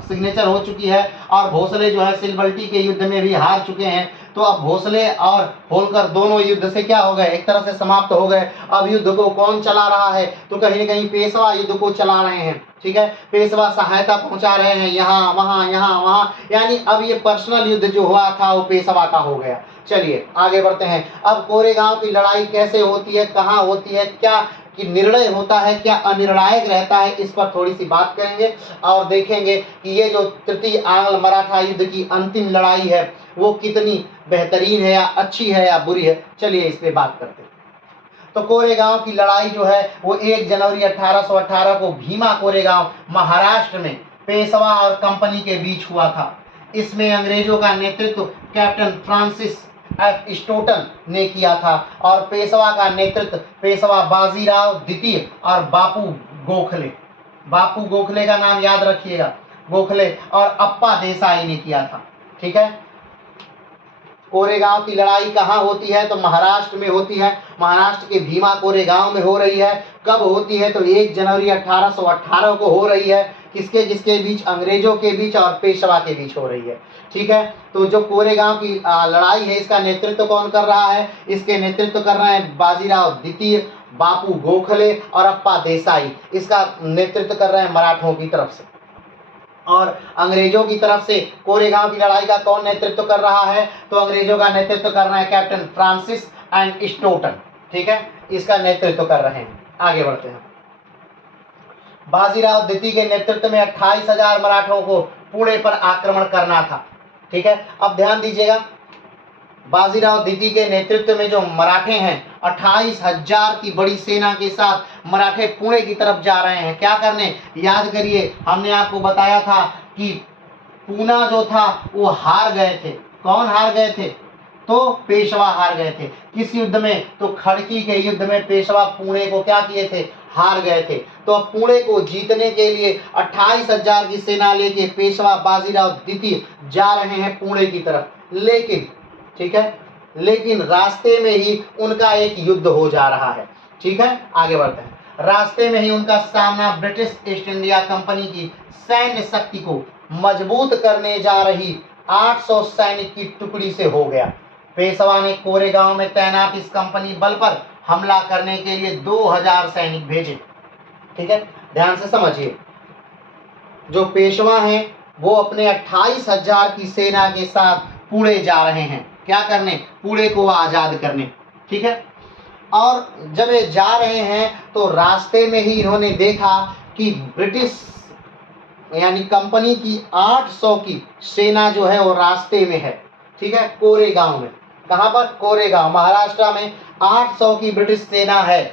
सिग्नेचर हो चुकी है और भोसले जो है सिलबल्टी के युद्ध में भी हार चुके हैं। तो अब भोसले और होलकर दोनों युद्ध से क्या हो गए, एक तरह से समाप्त हो गए। अब युद्ध को कौन चला रहा है, तो कहीं न कहीं पेशवा युद्ध को चला रहे हैं। ठीक है, पेशवा सहायता पहुंचा रहे हैं यहाँ वहाँ, यानी अब ये पर्सनल युद्ध जो हुआ था वो पेशवा का हो गया। चलिए आगे बढ़ते हैं। अब कोरेगांव की लड़ाई कैसे होती है, कहाँ होती है, क्या कि निर्णय होता है, क्या अनिर्णायक रहता है, इस पर थोड़ी सी बात करेंगे और देखेंगे कि ये जो तृतीय आंग्ल मराठा युद्ध की अंतिम लड़ाई है वो कितनी बेहतरीन है या अच्छी है या बुरी है। चलिए इस पे बात करते हैं। तो कोरेगांव की लड़ाई जो है वो 1 जनवरी 1818 को भीमा कोरेगांव महाराष्ट्र में पेशवा और कंपनी के बीच हुआ था। इसमें अंग्रेजों का नेतृत्व कैप्टन फ्रांसिस एफ स्टोटन ने किया था और पेशवा का नेतृत्व पेशवा बाजीराव द्वितीय और बापू गोखले का नाम याद रखिएगा, गोखले और अप्पा देसाई ने किया था। ठीक है, कोरेगांव की लड़ाई कहाँ होती है, तो महाराष्ट्र में होती है। महाराष्ट्र के भीमा कोरेगांव में हो रही है। कब होती है, तो 1 जनवरी 1818 को हो रही है। किसके किसके बीच, अंग्रेजों के बीच और पेशवा के बीच हो रही है। ठीक है, तो जो कोरेगांव की लड़ाई है इसका नेतृत्व कौन कर रहा है, इसके नेतृत्व कर रहे हैं बाजीराव द्वितीय, बापू गोखले और अप्पा देसाई। इसका नेतृत्व कर रहे हैं मराठों की तरफ से। और अंग्रेजों की तरफ से कोरेगांव की लड़ाई का कौन नेतृत्व कर रहा है, तो अंग्रेजों का नेतृत्व कर रहे हैं कैप्टन फ्रांसिस एंड स्टोटन। ठीक है, इसका नेतृत्व कर रहे हैं। आगे बढ़ते हैं। बाजीराव द्वितीय के नेतृत्व में 28,000 मराठों को पुणे पर आक्रमण करना था। ठीक है, अब ध्यान दीजिएगा, बाजीराव द्वितीय के नेतृत्व में जो मराठे हैं 28,000 की बड़ी सेना के साथ मराठे पुणे की तरफ जा रहे हैं। क्या करने? याद करिए, हमने आपको बताया था कि पूना जो था वो हार गए थे। कौन हार गए थे? तो पेशवा हार गए थे। किस युद्ध में? तो खड़की के युद्ध में पेशवा पुणे को क्या किए थे? हार गए थे। तो अब पुणे को जीतने के लिए 28,000 की सेना लेके पेशवा बाजीराव द्वितीय जा रहे हैं पुणे की तरफ। लेकिन ठीक है, लेकिन रास्ते में ही उनका एक युद्ध हो जा रहा है। ठीक है, आगे बढ़ते हैं। रास्ते में ही उनका सामना ब्रिटिश ईस्ट इंडिया कंपनी की सैन्य शक्ति को मजबूत करने जा रही 800 सैनिक की टुकड़ी से हो गया। पेशवा ने कोरेगांव में तैनात इस कंपनी बल पर हमला करने के लिए 2000 सैनिक भेजे। ठीक है, ध्यान से समझिए, जो पेशवा हैं वो अपने 28,000 की सेना के साथ पुणे जा रहे हैं। क्या करने? पुणे को आजाद करने। ठीक है, और जब ये जा रहे हैं तो रास्ते में ही इन्होंने देखा कि ब्रिटिश यानी कंपनी की 800 की सेना जो है वो रास्ते में है। ठीक है, कोरेगांव में। कहां पर? कोरेगांव, महाराष्ट्र में 800 की ब्रिटिश सेना है।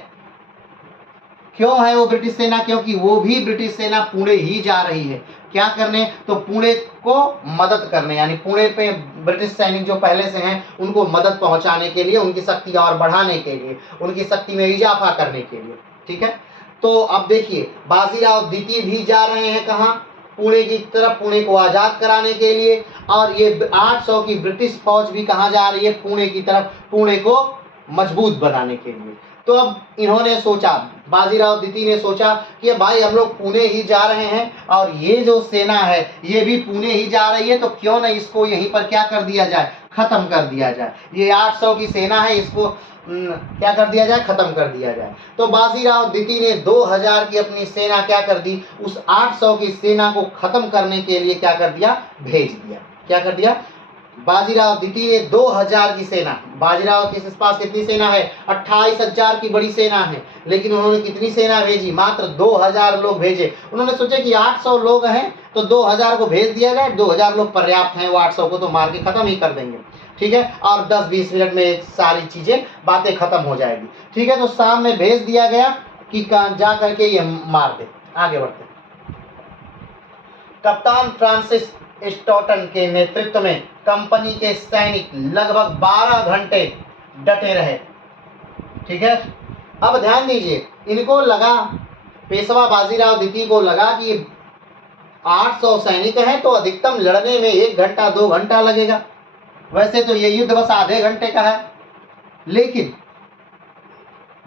क्यों है वो ब्रिटिश सेना? क्योंकि वो भी ब्रिटिश सेना पुणे ही जा रही है। क्या करने? तो पुणे को मदद करने, यानी पुणे पे ब्रिटिश सैनिक जो पहले से हैं उनको मदद पहुंचाने के लिए, उनकी शक्ति और बढ़ाने के लिए, उनकी शक्ति में इजाफा करने के लिए। ठीक है, तो अब देखिए, बाजीराव द्वितीय भी जा रहे हैं कहाँ? पुणे की तरफ, पुणे को आजाद कराने के लिए। और ये 800 की ब्रिटिश फौज भी कहाँ जा रही है? पुणे की तरफ, पुणे को मजबूत बनाने के लिए। तो अब इन्होंने सोचा, बाजीराव द्वितीय ने सोचा कि भाई हम लोग पुणे ही जा रहे हैं और ये जो सेना है ये भी पुणे ही जा रही है, तो क्यों न इसको यहीं पर क्या कर दिया जाए? खत्म कर दिया जाए। ये 800 की सेना है, इसको क्या कर दिया जाए? खत्म कर दिया जाए। तो बाजीराव द्वितीय ने 2000 की अपनी सेना क्या कर दी? उस 800 की सेना को खत्म करने के लिए क्या कर दिया? भेज दिया। क्या कर दिया? बाजीराव द्वितीय 2000 की सेना, बाजीराव के पास कितनी सेना है? 28,000 की बड़ी सेना है, लेकिन उन्होंने कितनी सेना भेजी? मात्र 2000 लोग भेजे। उन्होंने सोचा कि 800 लोग हैं तो 2000 को भेज दिया जाए, 2000 लोग पर्याप्त हैं, वो 800 को तो मार के खत्म ही कर देंगे। ठीक है, और 10-20 मिनट में सारी चीजें बातें खत्म हो जाएगी। ठीक है, तो शाम में भेज दिया गया कि जा करके ये मार दे। आगे बढ़ते हैं। कप्तान फ्रांसिस स्टॉटन के नेतृत्व में कंपनी के सैनिक लगभग 12 घंटे डटे रहे। ठीक है, अब ध्यान दीजिए, इनको लगा, पेशवा बाजीराव द्वितीय को लगा कि 800 सैनिक हैं तो अधिकतम लड़ने में 1 घंटा 2 घंटा लगेगा। वैसे तो ये युद्ध बस आधे घंटे का है, लेकिन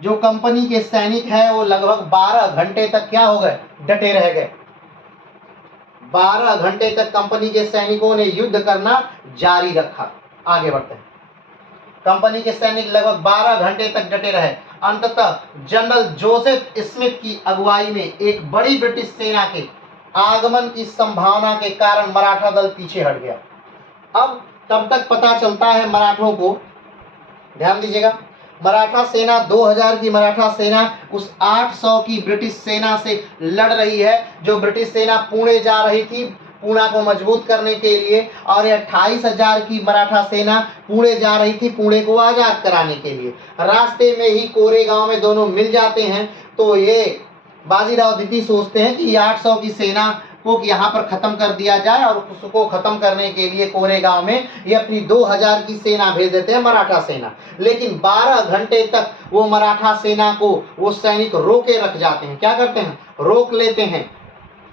जो कंपनी के सैनिक हैं वो लगभग 12 घंटे तक क्या हो गए? डटे रह गए। 12 घंटे तक कंपनी के सैनिकों ने युद्ध करना जारी रखा। आगे बढ़ते हैं। कंपनी के सैनिक लगभग 12 घंटे तक डटे रहे। अंततः जनरल जोसेफ स्मिथ की अगुवाई में एक बड़ी ब्रिटिश सेना के आगमन की संभावना के कारण मराठा दल पीछे हट गया। अब तब तक पता चलता है मराठों को, ध्यान दीजिएगा, मराठा सेना 2000 की मराठा सेना उस 800 की ब्रिटिश सेना से लड़ रही है, जो ब्रिटिश सेना पुणे जा रही थी पुणे को मजबूत करने के लिए, और ये 28,000 की मराठा सेना पुणे जा रही थी पुणे को आजाद कराने के लिए। रास्ते में ही कोरेगांव में दोनों मिल जाते हैं। तो ये बाजीराव द्वितीय सोचते हैं कि 800 की सेना को यहाँ पर खत्म कर दिया जाए, और उसको खत्म करने के लिए कोरेगांव में ये अपनी 2000 की सेना भेज देते हैं, मराठा सेना। लेकिन 12 घंटे तक वो मराठा सेना को वो सैनिक रोके रख जाते हैं। क्या करते हैं? रोक लेते हैं।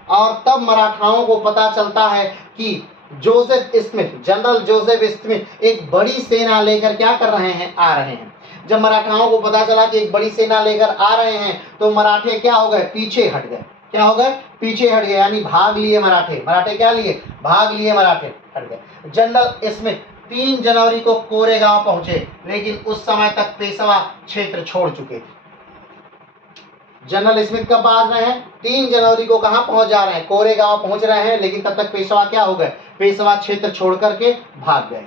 और तब मराठाओं को पता चलता है कि Joseph Smith, general Joseph Smith एक बड़ी सेना लेकर क्या कर रहे हैं? आ रहे हैं। जब मराठाओं को पता चला कि एक बड़ी सेना लेकर आ रहे हैं तो मराठे क्या हो गए? पीछे हट गए। क्या हो गए? पीछे हट गए, यानी भाग लिए मराठे। मराठे क्या लिए? भाग लिए, मराठे हट गए। जनरल स्मिथ 3 जनवरी को कोरेगांव पहुंचे, लेकिन उस समय तक पेशवा क्षेत्र छोड़ चुके थे। जनरल स्मिथ कब आ रहे हैं? 3 जनवरी को कहां पहुंच जा रहे हैं? कोरेगांव पहुंच रहे हैं, लेकिन तब तक पेशवा क्या हो गए? पेशवा क्षेत्र छोड़ करके भाग गए।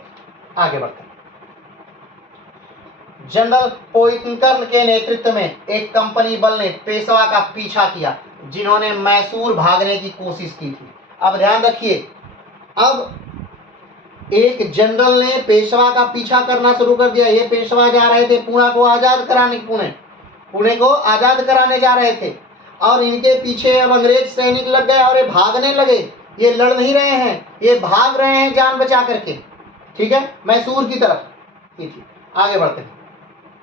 आगे बढ़ते हैं। जनरल पोइटकर के नेतृत्व में एक कंपनी बल ने पेशवा का पीछा किया। जिन्होंने मैसूर भागने की कोशिश की थी। अब ध्यान रखिए, अब एक जनरल ने पेशवा का पीछा करना शुरू कर दिया। ये पेशवा जा रहे थे पुणे को आजाद कराने, पुणे को आजाद कराने जा रहे थे, और इनके पीछे अब अंग्रेज सैनिक लग गए और ये भागने लगे। ये लड़ नहीं रहे हैं, ये भाग रहे हैं जान बचा करके, ठीक है, मैसूर की तरफ। आगे बढ़ते हैं।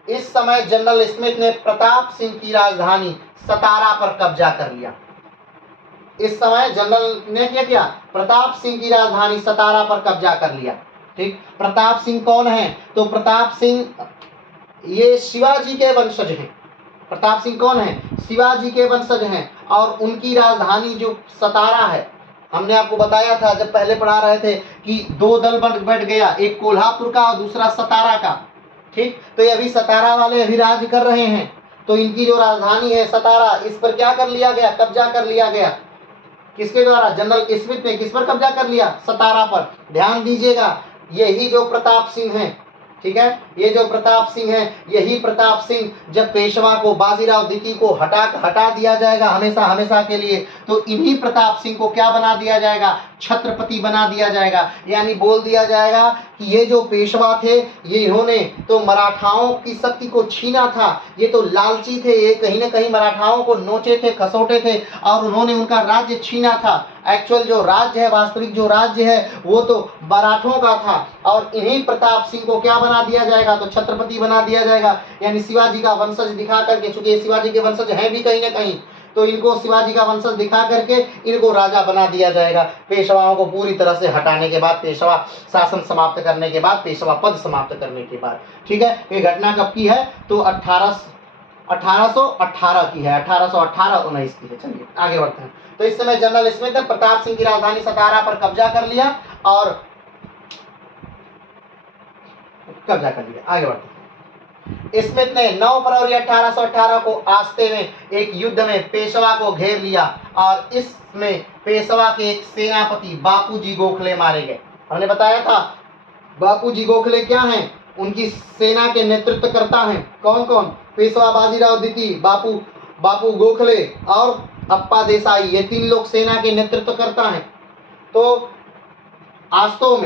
इस समय जनरल स्मिथ ने प्रताप सिंह की राजधानी सतारा पर कब्जा कर लिया। इस समय जनरल ने क्या किया? प्रताप सिंह की राजधानी सतारा पर कब्जा कर लिया। ठीक, प्रताप सिंह कौन है? तो प्रताप सिंह ये शिवाजी के वंशज हैं। प्रताप सिंह कौन है? शिवाजी के वंशज हैं, और उनकी राजधानी जो सतारा है, हमने आपको बताया था जब पहले पढ़ा रहे थे कि दो दल बैठ गया, एक कोल्हापुर का और दूसरा सतारा का। ठीक, तो ये अभी सतारा वाले अभी राज कर रहे हैं, तो इनकी जो राजधानी है सतारा, इस पर क्या कर लिया गया? कब्जा कर लिया गया। किसके द्वारा? जनरल स्मिथ ने किस पर कब्जा कर लिया? सतारा पर। ध्यान दीजिएगा, यही जो प्रताप सिंह है, ठीक है, ये जो प्रताप सिंह है, यही प्रताप सिंह जब पेशवा को, बाजीराव द्वितीय को हटा दिया जाएगा हमेशा हमेशा के लिए, तो इन्हीं प्रताप सिंह को क्या बना दिया जाएगा? छत्रपति बना दिया जाएगा। यानी बोल दिया जाएगा कि ये जो पेशवा थे, ये इन्होंने तो मराठाओं की शक्ति को छीना था, ये तो लालची थे, ये कहीं ना कहीं मराठाओं को नोचे थे, खसोटे थे, और उन्होंने उनका राज्य छीना था। एक्चुअल जो राज्य है, वास्तविक जो राज्य है, वो तो मराठों का था, और इन्हीं प्रताप सिंह को क्या बना दिया जाएगा? तो छत्रपति बना दिया जाएगा। यानी शिवाजी का वंशज दिखा करके, चूंकि ये शिवाजी के वंशज हैं भी कहीं ना कहीं, तो इनको शिवाजी का वंशज दिखा करके इनको राजा बना दिया जाएगा। पेशवाओं को पूरी तरह से हटाने के बाद, पेशवा शासन समाप्त करने के बाद, पेशवा पद समाप्त करने के बाद। ठीक है, ये घटना कब की है? तो 1818 की है, 1818-19 की है। चलिए आगे बढ़ते हैं। तो इस समय जनरल स्मिथ ने प्रताप सिंह की राजधानी सतारा पर कब्जा कर लिया, और कब्जा कर लिया। आगे बढ़ते हैं। स्मिथ ने 9 फरवरी 1818 को आस्ते में एक युद्ध में पेशवा को घेर लिया, और इसमें पेशवा के एक सेनापति बापूजी गोखले मारे गए। हमने बताया था बापूजी गोखले क्या हैं? उनकी सेना के नेतृत्व करता है। कौन कौन? पेशवा बाजीराव द्वितीय, बापू गोखले और अप्पा देसाई, ये 3 लोग सेना के नेतृत्व करता है। तो आस्तों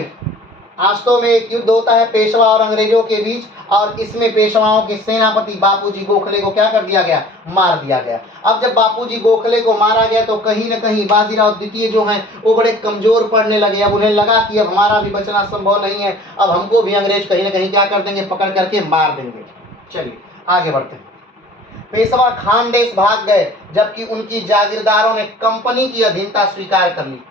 में एक युद्ध होता है पेशवा और अंग्रेजों के बीच, और इसमें पेशवाओं के सेनापति बापूजी गोखले को क्या कर दिया गया? मार दिया गया। अब जब बापूजी गोखले को मारा गया, तो कहीं न कहीं बाजीराव द्वितीय जो हैं वो बड़े कमजोर पड़ने लगे। अब उन्हें लगा कि अब हमारा भी बचना संभव नहीं है, अब हमको भी अंग्रेज कहीं न कहीं क्या कर देंगे? पकड़ करके मार देंगे। चलिए आगे बढ़ते हैं। पेशवा खानदेश भाग गए, जबकि उनकी जागीरदारों ने कंपनी की अधीनता स्वीकार कर ली।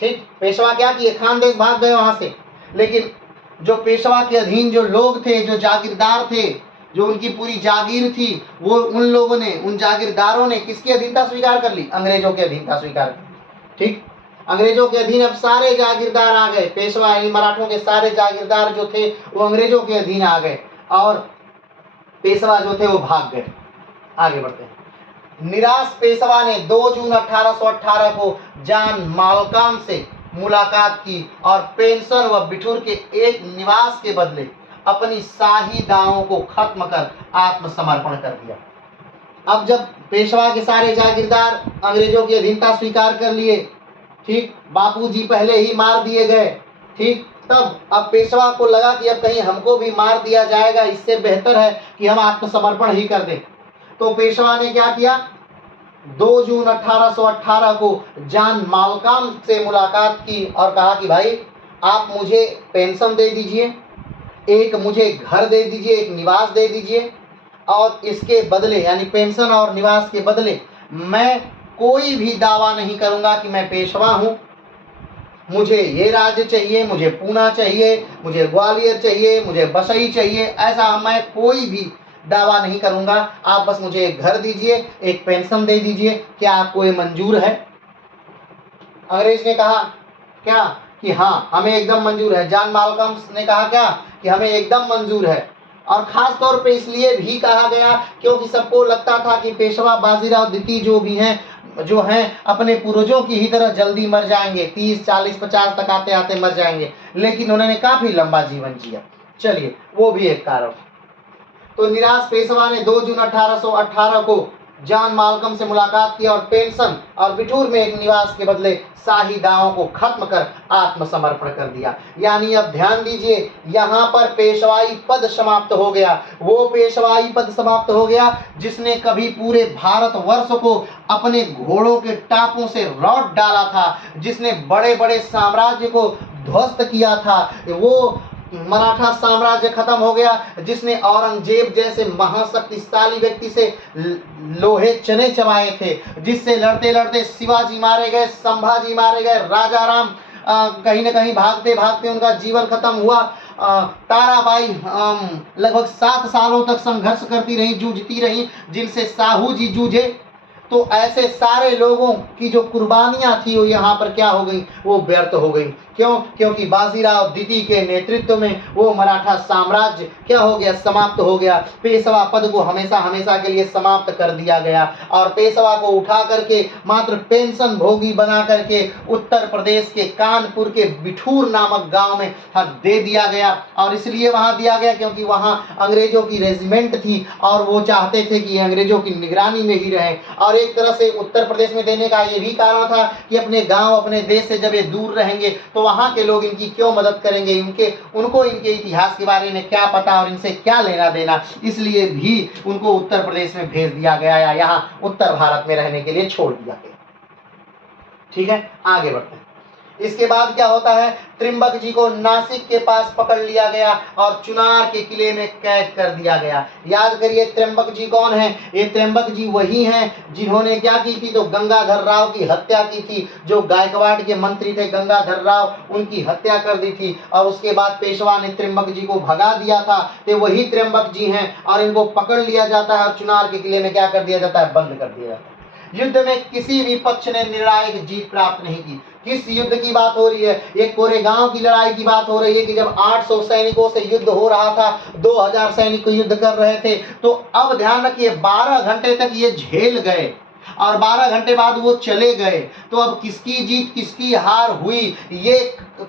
ठीक, पेशवा क्या किए? खानदेश भाग गए वहां से, लेकिन जो पेशवा के अधीन जो लोग थे, जो जागीरदार थे, जो उनकी पूरी जागीर थी, वो उन लोगों ने, उन जागीरदारों ने किसकी अधीनता स्वीकार कर ली? अंग्रेजों की अधीनता स्वीकार कर ली। ठीक, अंग्रेजों के अधीन अब सारे जागीरदार आ गए। पेशवा यानी मराठों के सारे जागीरदार जो थे वो अंग्रेजों के अधीन आ गए, और पेशवा जो थे वो भाग गए। आगे बढ़ते हैं। निराश पेशवा ने 2 जून 1818 को जॉन मालकम से मुलाकात की, और पेंशन व बिठूर के एक निवास के बदले अपनी शाही दावों को खत्म कर आत्मसमर्पण कर दिया। अब जब पेशवा के सारे जागीरदार अंग्रेजों की अधीनता स्वीकार कर लिए, ठीक, बापूजी पहले ही मार दिए गए, ठीक, तब अब पेशवा को लगा कि अब कहीं हमको भी मार दिया जाएगा, इससे बेहतर है कि हम आत्मसमर्पण ही कर दें। तो पेशवा ने क्या किया? 2 जून 1818 को जॉन मालकम से मुलाकात की और कहा कि भाई आप मुझे पेंशन दे दीजिए, एक मुझे घर दे दीजिए, एक निवास दे दीजिए, और इसके बदले, यानी पेंशन और निवास के बदले, मैं कोई भी दावा नहीं करूंगा कि मैं पेशवा हूं, मुझे ये राज्य चाहिए, मुझे पूना चाहिए, मुझे ग्वालियर चाहिए, मुझे बसई चाहिए, ऐसा मैं कोई भी दावा नहीं करूंगा। आप बस मुझे एक घर दीजिए, एक पेंशन दे दीजिए, क्या आपको ये मंजूर है? अंग्रेज ने कहा क्या? कि हाँ, हमें एकदम मंजूर है। जॉन मालकम ने कहा क्या? कि हमें एकदम मंजूर है। और खास तौर पे इसलिए भी कहा गया क्योंकि सबको लगता था कि पेशवा बाजीराव द्वितीय जो हैं अपने पूर्वजों की ही तरह जल्दी मर जाएंगे, 30, 40, 50 तक आते आते मर जाएंगे, लेकिन उन्होंने काफी लंबा जीवन जिया। चलिए, वो भी एक कारण। तो निराश पेशवा ने 2 जून 1818 को जॉन माल्कम से मुलाकात की और पेंशन और बिठूर में एक निवास के बदले शाही दावों को खत्म कर आत्मसमर्पण कर दिया। यानी अब ध्यान दीजिए, यहाँ पर पेशवाई पद समाप्त हो गया। वो पेशवाई पद समाप्त हो गया जिसने कभी पूरे भारतवर्ष को अपने घोड़ों के टापों से रौंद डाला था, जिसने बड़े बड़े साम्राज्य को ध्वस्त किया था। वो मराठा साम्राज्य खत्म हो गया जिसने औरंगजेब जैसे महाशक्तिशाली व्यक्ति से लोहे चने चबाए थे, जिससे लड़ते लड़ते शिवाजी मारे गए, संभाजी मारे गए, राजा राम कहीं न कहीं भागते भागते उनका जीवन खत्म हुआ। ताराबाई लगभग 7 सालों तक संघर्ष करती रही, जूझती रही, जिनसे साहू जी जूझे। तो ऐसे सारे लोगों की जो कुर्बानियां थी वो यहाँ पर क्या हो गई, वो व्यर्थ हो गई। क्यों? क्योंकि बाजीराव द्वितीय के नेतृत्व में वो मराठा साम्राज्य क्या हो गया, समाप्त हो गया। पेशवा पद को हमेशा हमेशा के लिए समाप्त कर दिया गया और पेशवा को उठा करके मात्र पेंशन भोगी बना करके उत्तर प्रदेश के कानपुर के बिठूर नामक गांव में दे दिया गया। और इसलिए वहां दिया गया क्योंकि वहां अंग्रेजों की रेजिमेंट थी और वो चाहते थे कि अंग्रेजों की निगरानी में ही रहे। और एक तरह से उत्तर प्रदेश में देने का ये भी कारण था कि अपने गांव, अपने देश से जब ये दूर रहेंगे तो वहां के लोग इनकी क्यों मदद करेंगे, उनको इनके इतिहास के बारे में क्या पता और इनसे क्या लेना देना, इसलिए भी उनको उत्तर प्रदेश में भेज दिया गया या यहाँ उत्तर भारत में रहने के लिए छोड़ दिया गया। ठीक है, आगे बढ़ते हैं। इसके बाद क्या होता है, त्रिंबक जी को नासिक के पास पकड़ लिया गया और चुनार के किले में कैद कर दिया गया। याद करिए त्रिंबक जी कौन है, ये त्रिंबक जी वही हैं जिन्होंने क्या की थी, तो गंगाधर राव की हत्या की थी। जो गायकवाड़ के मंत्री थे गंगाधर राव, उनकी हत्या कर दी थी और उसके बाद पेशवा ने त्रिंबक जी को भगा दिया था। तो वही त्रिंबक जी हैं और इनको पकड़ लिया जाता है और चुनार के किले में क्या कर दिया जाता है, बंद कर दिया जाता है। युद्ध में किसी भी पक्ष ने निर्णायक जीत प्राप्त नहीं की। किस युद्ध की बात हो रही है, ये कोरेगांव की लड़ाई की बात हो रही है कि जब 800 सैनिकों से युद्ध हो रहा था, 2000 सैनिक युद्ध कर रहे थे। तो अब ध्यान रखिए 12 घंटे तक ये झेल गए और 12 घंटे बाद वो चले गए। तो अब किसकी जीत किसकी हार हुई ये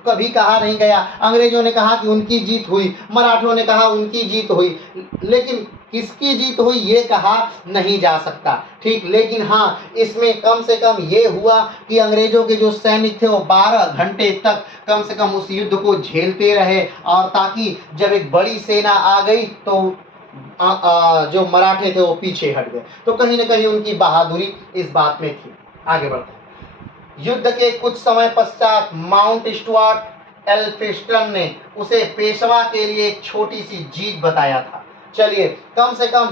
कभी कहा नहीं गया। अंग्रेजों ने कहा कि उनकी जीत हुई, मराठों ने कहा उनकी जीत हुई, लेकिन किसकी जीत हुई ये कहा नहीं जा सकता। ठीक, लेकिन हाँ इसमें कम से कम ये हुआ कि अंग्रेजों के जो सैनिक थे वो 12 घंटे तक कम से कम उस युद्ध को झेलते रहे और ताकि जब एक बड़ी सेना आ गई तो जो मराठे थे वो पीछे हट गए। तो कहीं ना कहीं उनकी बहादुरी इस बात में थी। आगे बढ़ते हैं। युद्ध के कुछ समय पश्चात माउंट स्टुअर्ट एल्फिंस्टन ने उसे पेशवा के लिए एक छोटी सी जीत बताया था। चलिए, कम से कम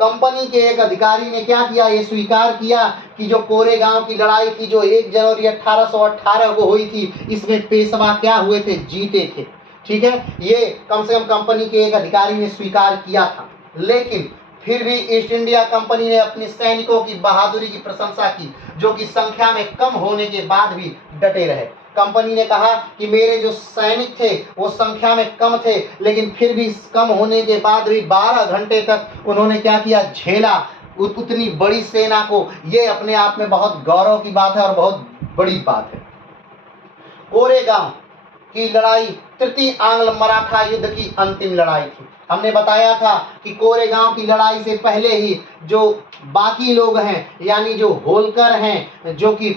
कंपनी के एक अधिकारी ने क्या किया, ये स्वीकार किया कि जो कोरेगांव की लड़ाई थी जो 1 जनवरी 1818 को हुई थी, इसमें पेशवा क्या हुए थे, जीते थे। ठीक है, ये कम से कम कंपनी के एक अधिकारी ने स्वीकार किया था। लेकिन फिर भी ईस्ट इंडिया कंपनी ने अपने सैनिकों की बहादुरी की प्रशंसा की, जो कि संख्या में कम होने के बाद भी डटे रहे। कंपनी ने कहा कि मेरे जो सैनिक थे वो संख्या में कम थे, लेकिन फिर भी कम होने के बाद भी 12 घंटे तक उन्होंने क्या किया, झेला उतनी बड़ी सेना को। ये अपने आप में बहुत गौरव की बात है और बहुत बड़ी बात है। कोरेगांव की लड़ाई तृतीय आंग्ल मराठा युद्ध की अंतिम लड़ाई थी। हमने बताया था कि कोरेगांव की लड़ाई से पहले ही जो बाकी लोग हैं, यानी जो होलकर हैं, जो कि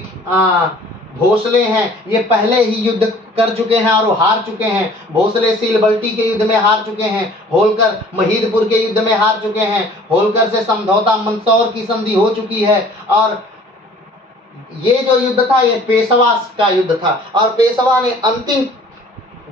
भोसले हैं, ये पहले ही युद्ध कर चुके हैं और वो हार चुके हैं। भोसले सीलबल्टी के युद्ध में हार चुके हैं, होलकर महीदपुर के युद्ध में हार चुके हैं, होलकर से समझौता मंदसौर की संधि हो चुकी है। और ये जो युद्ध था ये पेशवा का युद्ध था और पेशवा ने अंतिम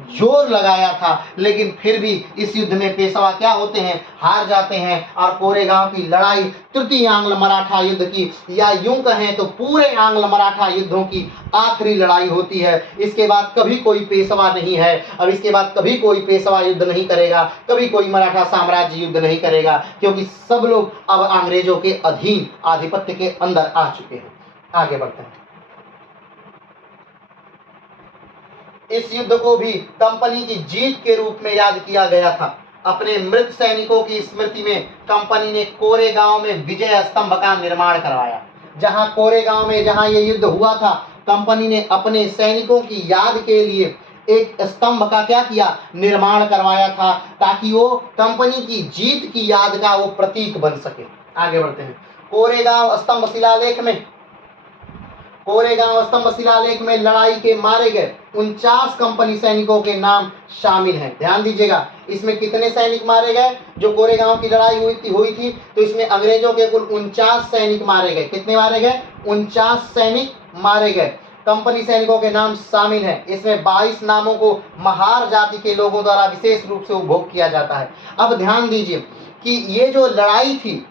जोर लगाया था, लेकिन फिर भी इस युद्ध में पेशवा क्या होते हैं, हार जाते हैं। और कोरेगांव की लड़ाई तृतीय आंग्ल मराठा युद्ध की, या यूं कहें तो पूरे आंग्ल मराठा युद्धों की आखिरी लड़ाई होती है। इसके बाद कभी कोई पेशवा नहीं है। अब इसके बाद कभी कोई पेशवा युद्ध नहीं करेगा, कभी कोई मराठा साम्राज्य युद्ध नहीं करेगा, क्योंकि सब लोग अब अंग्रेजों के अधीन आधिपत्य के अंदर आ चुके हैं। आगे बढ़ते हैं। इस युद्ध को भी कंपनी की जीत के रूप में याद किया गया था। अपने मृत सैनिकों की स्मृति में कंपनी ने कोरेगांव में विजय स्तंभ का निर्माण करवाया। जहां कोरेगांव में जहां ये युद्ध हुआ था, कंपनी ने अपने सैनिकों की याद के लिए एक स्तंभ का क्या किया, निर्माण करवाया था, ताकि वो कंपनी की जीत की याद का वो प्रतीक बन सके। आगे बढ़ते हैं। कोरेगांव स्तंभ शिलालेख में लड़ाई के मारे गए 49 कंपनी सैनिकों के नाम शामिल हैं। ध्यान दीजिएगा, इसमें कितने सैनिक मारे गए? जो कोरेगांव की लड़ाई हुई थी तो इसमें अंग्रेजों के कुल 49 सैनिक मारे गए। कितने मारे गए? 49 सैनिक मारे गए। कंपनी सैनिकों के नाम शामिल हैं। इसमें 22 नामों को महार जाति के लोगों द्वारा विशेष रूप से उपभोग किया जाता है। अब ध्यान दीजिए कि ये जो लड़ाई थी,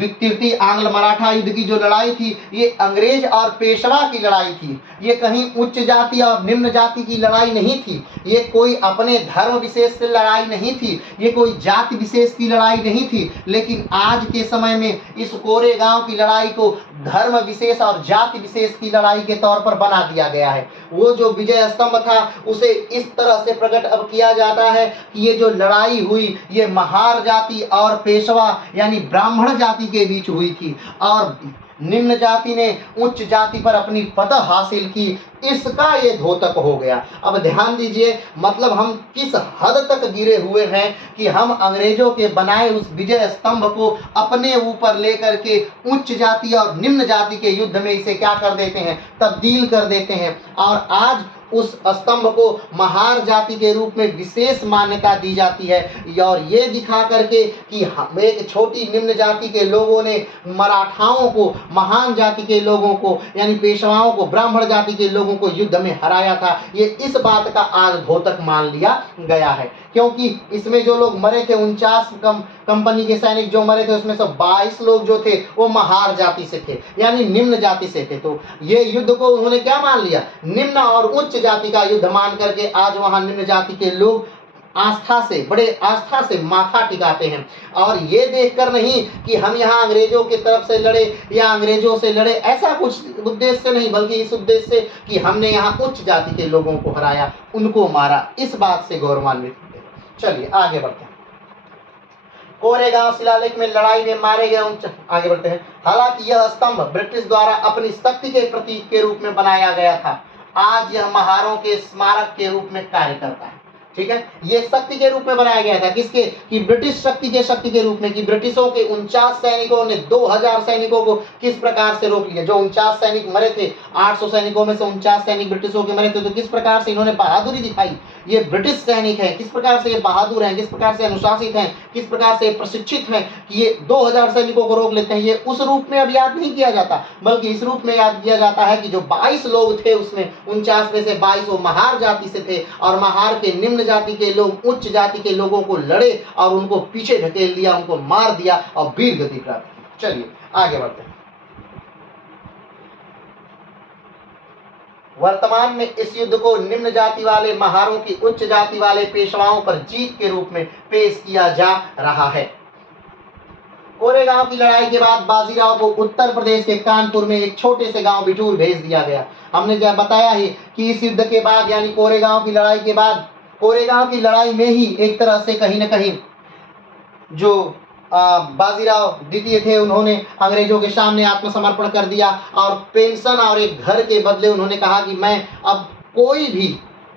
तृतीय आंग्ल मराठा युद्ध की जो लड़ाई थी, ये अंग्रेज और पेशवा की लड़ाई थी। ये कहीं उच्च जाति और निम्न जाति की लड़ाई नहीं थी। ये कोई अपने धर्म विशेष से लड़ाई नहीं थी। ये कोई जाति विशेष की लड़ाई नहीं थी। लेकिन आज के समय में इस कोरेगांव की लड़ाई को धर्म विशेष और जाति विशेष की लड़ाई के तौर पर बना दिया गया है। वो जो विजय स्तंभ था उसे इस तरह से प्रकट अब किया जाता है कि ये जो लड़ाई हुई ये महार जाति और पेशवा यानी ब्राह्मण जाति के बीच हुई थी और निम्न जाति ने उच्च जाति पर अपनी फतह हासिल की। इसका ये द्योतक हो गया। अब ध्यान दीजिए, मतलब हम किस हद तक गिरे हुए हैं कि हम अंग्रेजों के बनाए उस विजय स्तंभ को अपने ऊपर लेकर के उच्च जाति और निम्न जाति के युद्ध में इसे क्या कर देते हैं? तब्दील कर देते हैं। और आज उस स्तंभ को महार जाति के रूप में विशेष मान्यता दी जाती है और ये दिखा करके कि एक छोटी निम्न जाति के लोगों ने मराठाओं को, महान जाति के लोगों को यानी पेशवाओं को, ब्राह्मण जाति के लोगों को युद्ध में हराया था। ये इस बात का आज द्योतक मान लिया गया है, क्योंकि इसमें जो लोग मरे थे 49 कंपनी के सैनिक जो मरे थे उसमें से 22 लोग जो थे वो महार जाति से थे यानी निम्न जाति से थे। तो ये युद्ध को उन्होंने क्या मान लिया? निम्न और उच्च जाति का युद्ध मान करके आज वहां निम्न जाति के लोग आस्था से, बड़े आस्था से माथा टिकाते हैं। और ये देखकर नहीं कि हम यहाँ अंग्रेजों की तरफ से लड़े या अंग्रेजों से लड़े, ऐसा कुछ उद्देश्य से नहीं, बल्कि इस उद्देश्य से कि हमने यहाँ उच्च जाति के लोगों को हराया, उनको मारा, इस बात से गौरवान्वित थे। चलिए आगे बढ़ते हैं। कोरेगांव शिलालेख में लड़ाई में मारे गए आगे बढ़ते हैं। हालांकि यह स्तंभ ब्रिटिश द्वारा अपनी शक्ति के प्रतीक के रूप में बनाया गया था। आज यह महारों के स्मारक के रूप में कार्य करता है। ठीक है, ये शक्ति के रूप में बनाया गया था। किसके? कि ब्रिटिश शक्ति के रूप में, कि ब्रिटिशों के 49 सैनिकों ने 2000 सैनिकों को किस प्रकार से रोक लिया। जो 49 सैनिक मरे थे, 800 सैनिकों में से 49 सैनिक ब्रिटिशों के मरे थे, तो किस प्रकार से इन्होंने बहादुरी दिखाई। ये ब्रिटिश सैनिक हैं, किस प्रकार से ये बहादुर हैं, किस प्रकार से अनुशासित हैं, किस प्रकार से प्रशिक्षित हैं कि ये 2000 सैनिकों को रोक लेते हैं। ये उस रूप में अब याद नहीं किया जाता, बल्कि इस रूप में याद किया जाता है कि जो 22 लोग थे उसमें 49 में से 22 वो महार जाति से थे और महार के निम्न जाति के लोग उच्च जाति के लोगों को लड़े और उनको पीछे ढकेल दिया, उनको मार दिया और वीर गति प्राप्त की। चलिए आगे बढ़ते हैं। वर्तमान में इस युद्ध को निम्न जाति वाले महारों की उच्च जाति वाले पेशवाओं पर जीत के रूप में पेश किया जा रहा है। कोरेगांव की लड़ाई के बाद बाजीराव को उत्तर प्रदेश के कानपुर में एक छोटे से गांव बिठूर भेज दिया गया। हमने जब बताया ही कि इस युद्ध के बाद यानी कोरेगांव की लड़ाई के बाद, कोरेगांव की लड़ाई में ही एक तरह से कहीं न कहीं जो बाजीराव द्वितीय थे उन्होंने अंग्रेजों के सामने आत्मसमर्पण कर दिया और पेंशन और एक घर के बदले उन्होंने कहा कि मैं अब कोई भी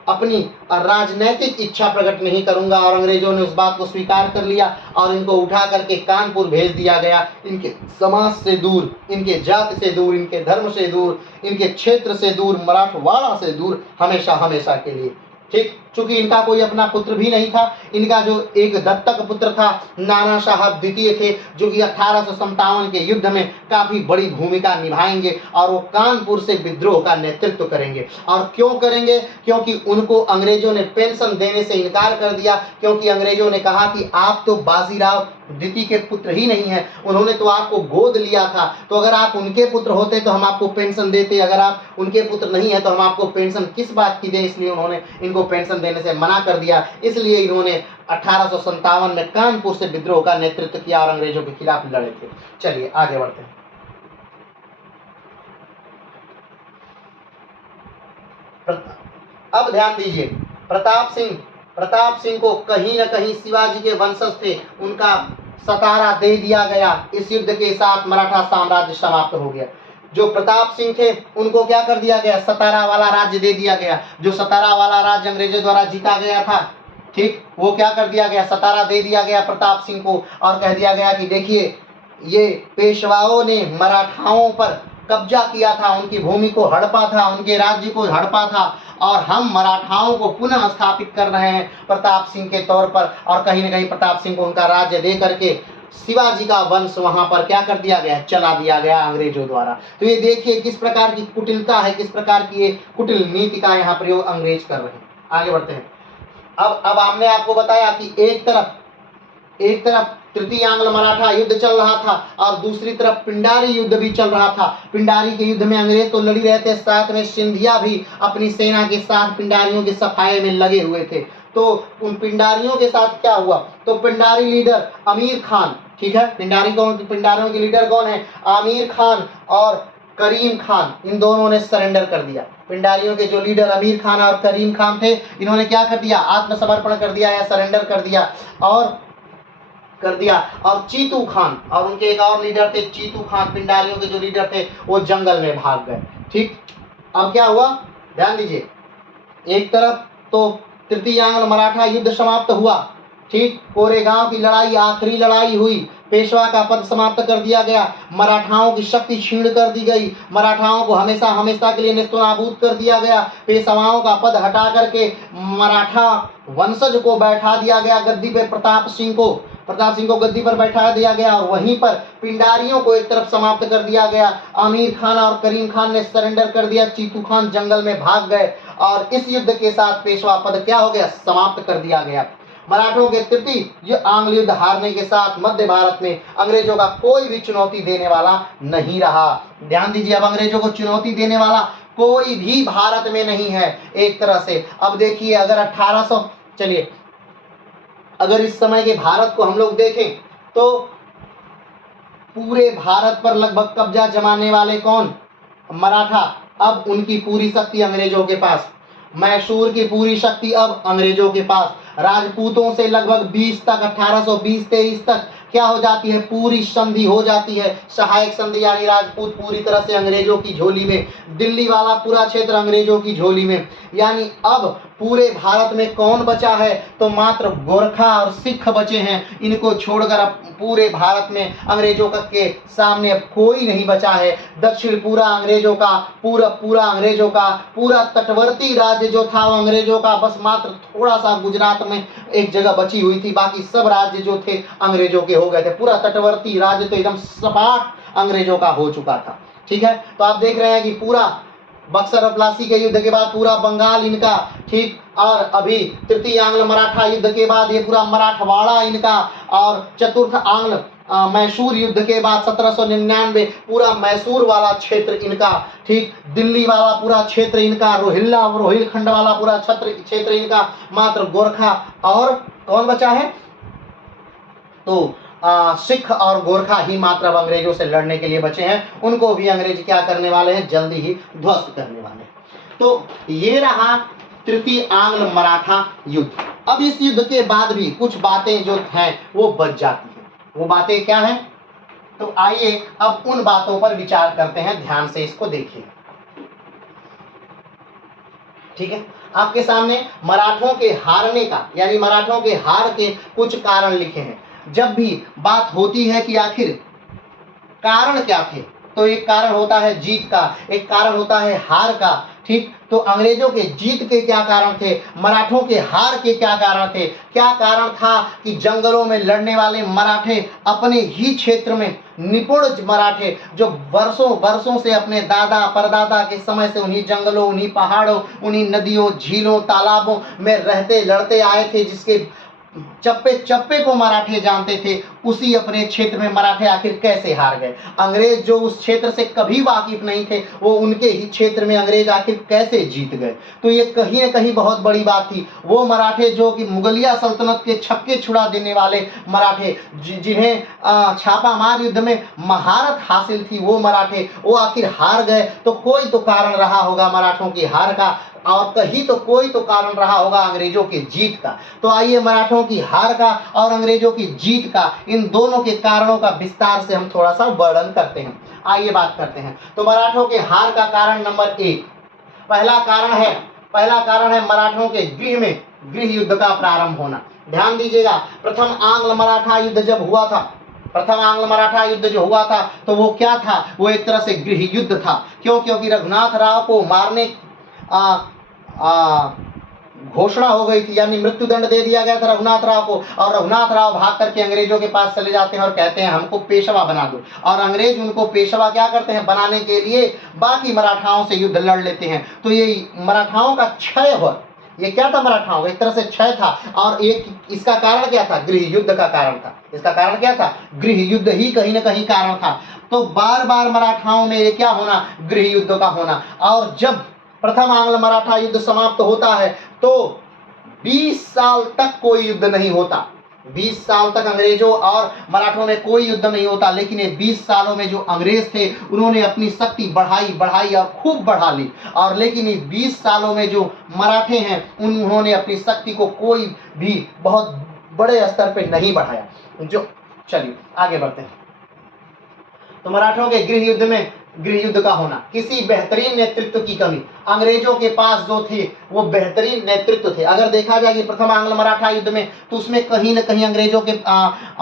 अपनी राजनैतिक इच्छा प्रकट नहीं करूंगा। और अंग्रेजों ने उस बात को स्वीकार कर लिया और इनको उठा करके कानपुर भेज दिया गया। इनके समाज से दूर, इनके जाति से दूर, इनके धर्म से दूर, इनके क्षेत्र से दूर, मराठवाड़ा से दूर, हमेशा हमेशा के लिए। ठीक, चूंकि इनका कोई अपना पुत्र भी नहीं था। इनका जो एक दत्तक पुत्र था नाना साहब द्वितीय थे, जो कि 1857 के युद्ध में काफी बड़ी भूमिका निभाएंगे और वो कानपुर से विद्रोह का नेतृत्व करेंगे। और क्यों करेंगे? क्योंकि उनको अंग्रेजों ने पेंशन देने से इनकार कर दिया, क्योंकि अंग्रेजों ने कहा कि आप तो बाजीराव द्वितीय के पुत्र ही नहीं है, उन्होंने तो आपको गोद लिया था, तो अगर आप उनके पुत्र होते तो हम आपको पेंशन देते, अगर आप उनके पुत्र नहीं है तो हम आपको पेंशन किस बात की दें। इसलिए उन्होंने इनको पेंशन देने से मना कर दिया। इसलिए इन्होंने 1857 में कानपुर से विद्रोह का नेतृत्व किया और अंग्रेजों के खिलाफ लड़े थे। चलिए आगे बढ़ते हैं। अब ध्यान दीजिए, प्रताप सिंह को कहीं न कहीं शिवाजी के वंशज थे, उनका सतारा दे दिया गया। इस युद्ध के साथ मराठा साम्राज्य समाप्त हो गया। जो प्रताप सिंह थे उनको क्या कर दिया गया? सतारा वाला राज्य दे दिया गया। जो सतारा वाला राज्य अंग्रेजों द्वारा जीता गया था, ठीक, वो क्या कर दिया गया? सतारा दे दिया गया प्रताप सिंह को और कह दिया गया कि देखिए ये पेशवाओं ने मराठाओं पर कब्जा किया था, उनकी भूमि को हड़पा था, उनके राज्य को हड़पा था, और हम मराठाओं को पुनः स्थापित कर रहे हैं प्रताप सिंह के तौर पर। और कहीं ना कहीं प्रताप सिंह को उनका राज्य दे करके शिवाजी का वंश वहां पर क्या कर दिया गया, चला दिया गया अंग्रेजों द्वारा। तो ये देखिए किस प्रकार की कुटिलता है, किस प्रकार की ये कुटिल नीति का यहाँ प्रयोग अंग्रेज कर रहे हैं। आगे बढ़ते हैं। अब हमने आपको बताया कि एक तरफ तृतीय आंग्ल मराठा युद्ध चल रहा था और दूसरी तरफ पिंडारी युद्ध भी चल रहा था। पिंडारी के युद्ध में अंग्रेज तो लड़ी रहे थे, साथ में सिंधिया भी अपनी सेना के साथ पिंडारियों के सफाये में लगे हुए थे। तो उन पिंडारियों के साथ क्या हुआ, तो पिंडारी लीडर अमीर खान, ठीक है, पिंडारियों के लीडर कौन है, आमिर खान और करीम खान, इन दोनों ने सरेंडर कर दिया। पिंडारियों के जो लीडर अमीर खान और करीम खान थे, इन्होंने क्या कर दिया, आत्मसमर्पण कर दिया या सरेंडर कर दिया। और चीतू खान और उनके एक और लीडर थे चीतू खान, पिंडारियों के जो लीडर थे वो जंगल में भाग गए। ठीक, अब क्या हुआ, ध्यान दीजिए, एक तरफ तो तृतीय आंग्ल मराठा युद्ध समाप्त हुआ, ठीक, कोरेगांव की लड़ाई आखिरी लड़ाई हुई, पेशवा का पद समाप्त कर दिया गया, मराठाओं की शक्ति छीन कर दी गई, मराठाओं को हमेशा हमेशा के लिए नेस्तनाबूद कर दिया गया, पेशवाओं का पद हटा करके मराठा वंशज को बैठा दिया गया गद्दी पे, प्रताप सिंह को गद्दी पर बैठा दिया गया, और वहीं पर पिंडारियों को एक तरफ समाप्त कर दिया गया। आमिर खान और करीम खान ने सरेंडर कर दिया, चीतू खान जंगल में भाग गए, और इस युद्ध के साथ पेशवा पद क्या हो गया, समाप्त कर दिया गया। मराठों के तृतीय आंग्ल युद्ध हारने के साथ मध्य भारत में अंग्रेजों का कोई भी चुनौती देने वाला नहीं रहा। ध्यान दीजिए, अब अंग्रेजों को चुनौती देने वाला कोई भी भारत में नहीं है एक तरह से। अब देखिए, अगर 1800, चलिए अगर इस समय के भारत को हम लोग देखें तो पूरे भारत पर लगभग कब्जा जमाने वाले कौन, मराठा। अब उनकी पूरी शक्ति अंग्रेजों के पास, मैसूर की पूरी शक्ति अब अंग्रेजों के पास, राजपूतों से लगभग 20 तक 1820-23 तक क्या हो जाती है, पूरी संधि हो जाती है, सहायक संधि, यानी राजपूत पूरी तरह से अंग्रेजों की झोली में, दिल्ली वाला पूरा क्षेत्र अंग्रेजों की झोली में। यानी अब पूरे भारत में कौन बचा है, तो मात्र गोरखा और सिख बचे हैं। इनको छोड़कर अब पूरे भारत में अंग्रेजों के सामने अब कोई नहीं बचा है। दक्षिण पूरा अंग्रेजों का, पूरा तटवर्ती राज्य जो था वो अंग्रेजों का, बस मात्र थोड़ा सा गुजरात में एक जगह बची हुई थी, बाकी सब राज्य जो थे अंग्रेजों के हो गए थे। पूरा तटवर्ती राज्य तो एकदम सपाट अंग्रेजों का हो चुका था। ठीक है, तो आप देख रहे हैं कि पूरा बक्सर और प्लासी के युद्ध के बाद पूरा बंगाल इनका, ठीक, और अभी तृतीय आंग्ल मराठा युद्ध के बाद ये पूरा मराठवाड़ा इनका, और चतुर्थ आंग्ल मैसूर युद्ध के बाद 1799 पूरा मैसूर वाला क्षेत्र इनका, ठीक, दिल्ली वाला पूरा क्षेत्र इनका, रोहिलखंड वाला पूरा क्षेत्र इनका। मात्र गोरखा और कौन बचा है, तो सिख और गोरखा ही मात्र अब अंग्रेजों से लड़ने के लिए बचे हैं। उनको भी अंग्रेज क्या करने वाले हैं, जल्दी ही ध्वस्त करने वाले हैं। तो ये रहा तृतीय आंग्ल मराठा युद्ध। अब इस युद्ध के बाद भी कुछ बातें जो हैं वो बच जाती हैं। वो बातें क्या हैं, तो आइए अब उन बातों पर विचार करते हैं, ध्यान से इसको देखिए। ठीक है, आपके सामने मराठों के हारने का, यानी मराठों के हार के कुछ कारण लिखे हैं। जब भी बात होती है कि आखिर कारण क्या थे, तो एक कारण होता है जीत का, एक कारण होता है हार का। ठीक, तो अंग्रेजों के जीत के क्या कारण थे, मराठों के हार के क्या कारण थे। क्या कारण था कि जंगलों में लड़ने वाले मराठे, अपने ही क्षेत्र में निपुण मराठे, जो वर्षों से अपने दादा परदादा के समय से उन्हीं जंगलों, उन्हीं पहाड़ों, उन्हीं नदियों, झीलों, तालाबों में रहते लड़ते आए थे, जिसके चप्पे चप्पे को मराठे जानते थे, उसी अपने क्षेत्र में मराठे आखिर कैसे हार गए। अंग्रेज जो उस क्षेत्र से कभी वाकिफ नहीं थे, वो उनके ही क्षेत्र में अंग्रेज आखिर कैसे जीत गए। तो ये कहीं न कहीं बहुत बड़ी बात थी। वो मराठे जो कि मुगलिया सल्तनत के छक्के छुड़ा देने वाले मराठे, जिन्हें छापामार युद्ध में महारत हासिल थी, वो मराठे वो आखिर हार गए। तो कोई तो कारण रहा होगा मराठों की हार का, और कहीं तो कोई तो कारण रहा होगा अंग्रेजों की जीत का। तो आइए मराठों की हार का और अंग्रेजों की जीत का, इन दोनों के कारणों का विस्तार से हम थोड़ा सा वर्णन करते हैं। आइए बात करते हैं। तो मराठों के हार का कारण नंबर 1, पहला कारण है मराठों के गृह युद्ध का प्रारंभ होना। ध्यान दीजिएगा, प्रथम आंग्ल मराठा युद्ध जब हुआ था, प्रथम आंग्ल मराठा युद्ध जो हुआ था तो वो क्या था, वो एक तरह से गृह युद्ध था। क्यों? क्योंकि रघुनाथ राव को मारने आ, आ, घोषणा हो गई थी, यानी मृत्युदंड दे दिया गया था रघुनाथ राव को। और रघुनाथ राव भाग करके अंग्रेजों के पास चले जाते हैं और कहते हैं हमको पेशवा बना दो, और अंग्रेज उनको पेशवा क्या करते हैं, बनाने के लिए बाकी मराठाओं से युद्ध लड़ लेते हैं। तो ये मराठाओं का क्षय हुआ, ये क्या था, मराठाओं का एक तरह से क्षय था। और एक इसका कारण क्या था, गृह युद्ध का कारण था। इसका कारण क्या था, गृह युद्ध ही कहीं ना कहीं कारण था। तो बार बार मराठाओं में ये क्या होना, गृह युद्ध का होना। और जब प्रथम आंग्ल मराठा युद्ध समाप्त होता है तो 20 साल तक कोई युद्ध नहीं होता। 20 साल तक अंग्रेजों और मराठों में कोई युद्ध नहीं होता। लेकिन ये 20 सालों में जो अंग्रेज थे उन्होंने अपनी शक्ति बढ़ाई और खूब बढ़ा ली। और लेकिन इस 20 सालों में जो मराठे हैं उन्होंने अपनी शक्ति को कोई भी बहुत बड़े स्तर पे नहीं बढ़ाया। जो चलिए आगे बढ़ते हैं। तो मराठों के गृह युद्ध का होना, किसी बेहतरीन नेतृत्व की कमी। अंग्रेजों के पास जो थे वो बेहतरीन नेतृत्व थे। अगर देखा जाए कि प्रथम आंग्ल मराठा युद्ध में तो उसमें कहीं न कहीं अंग्रेजों के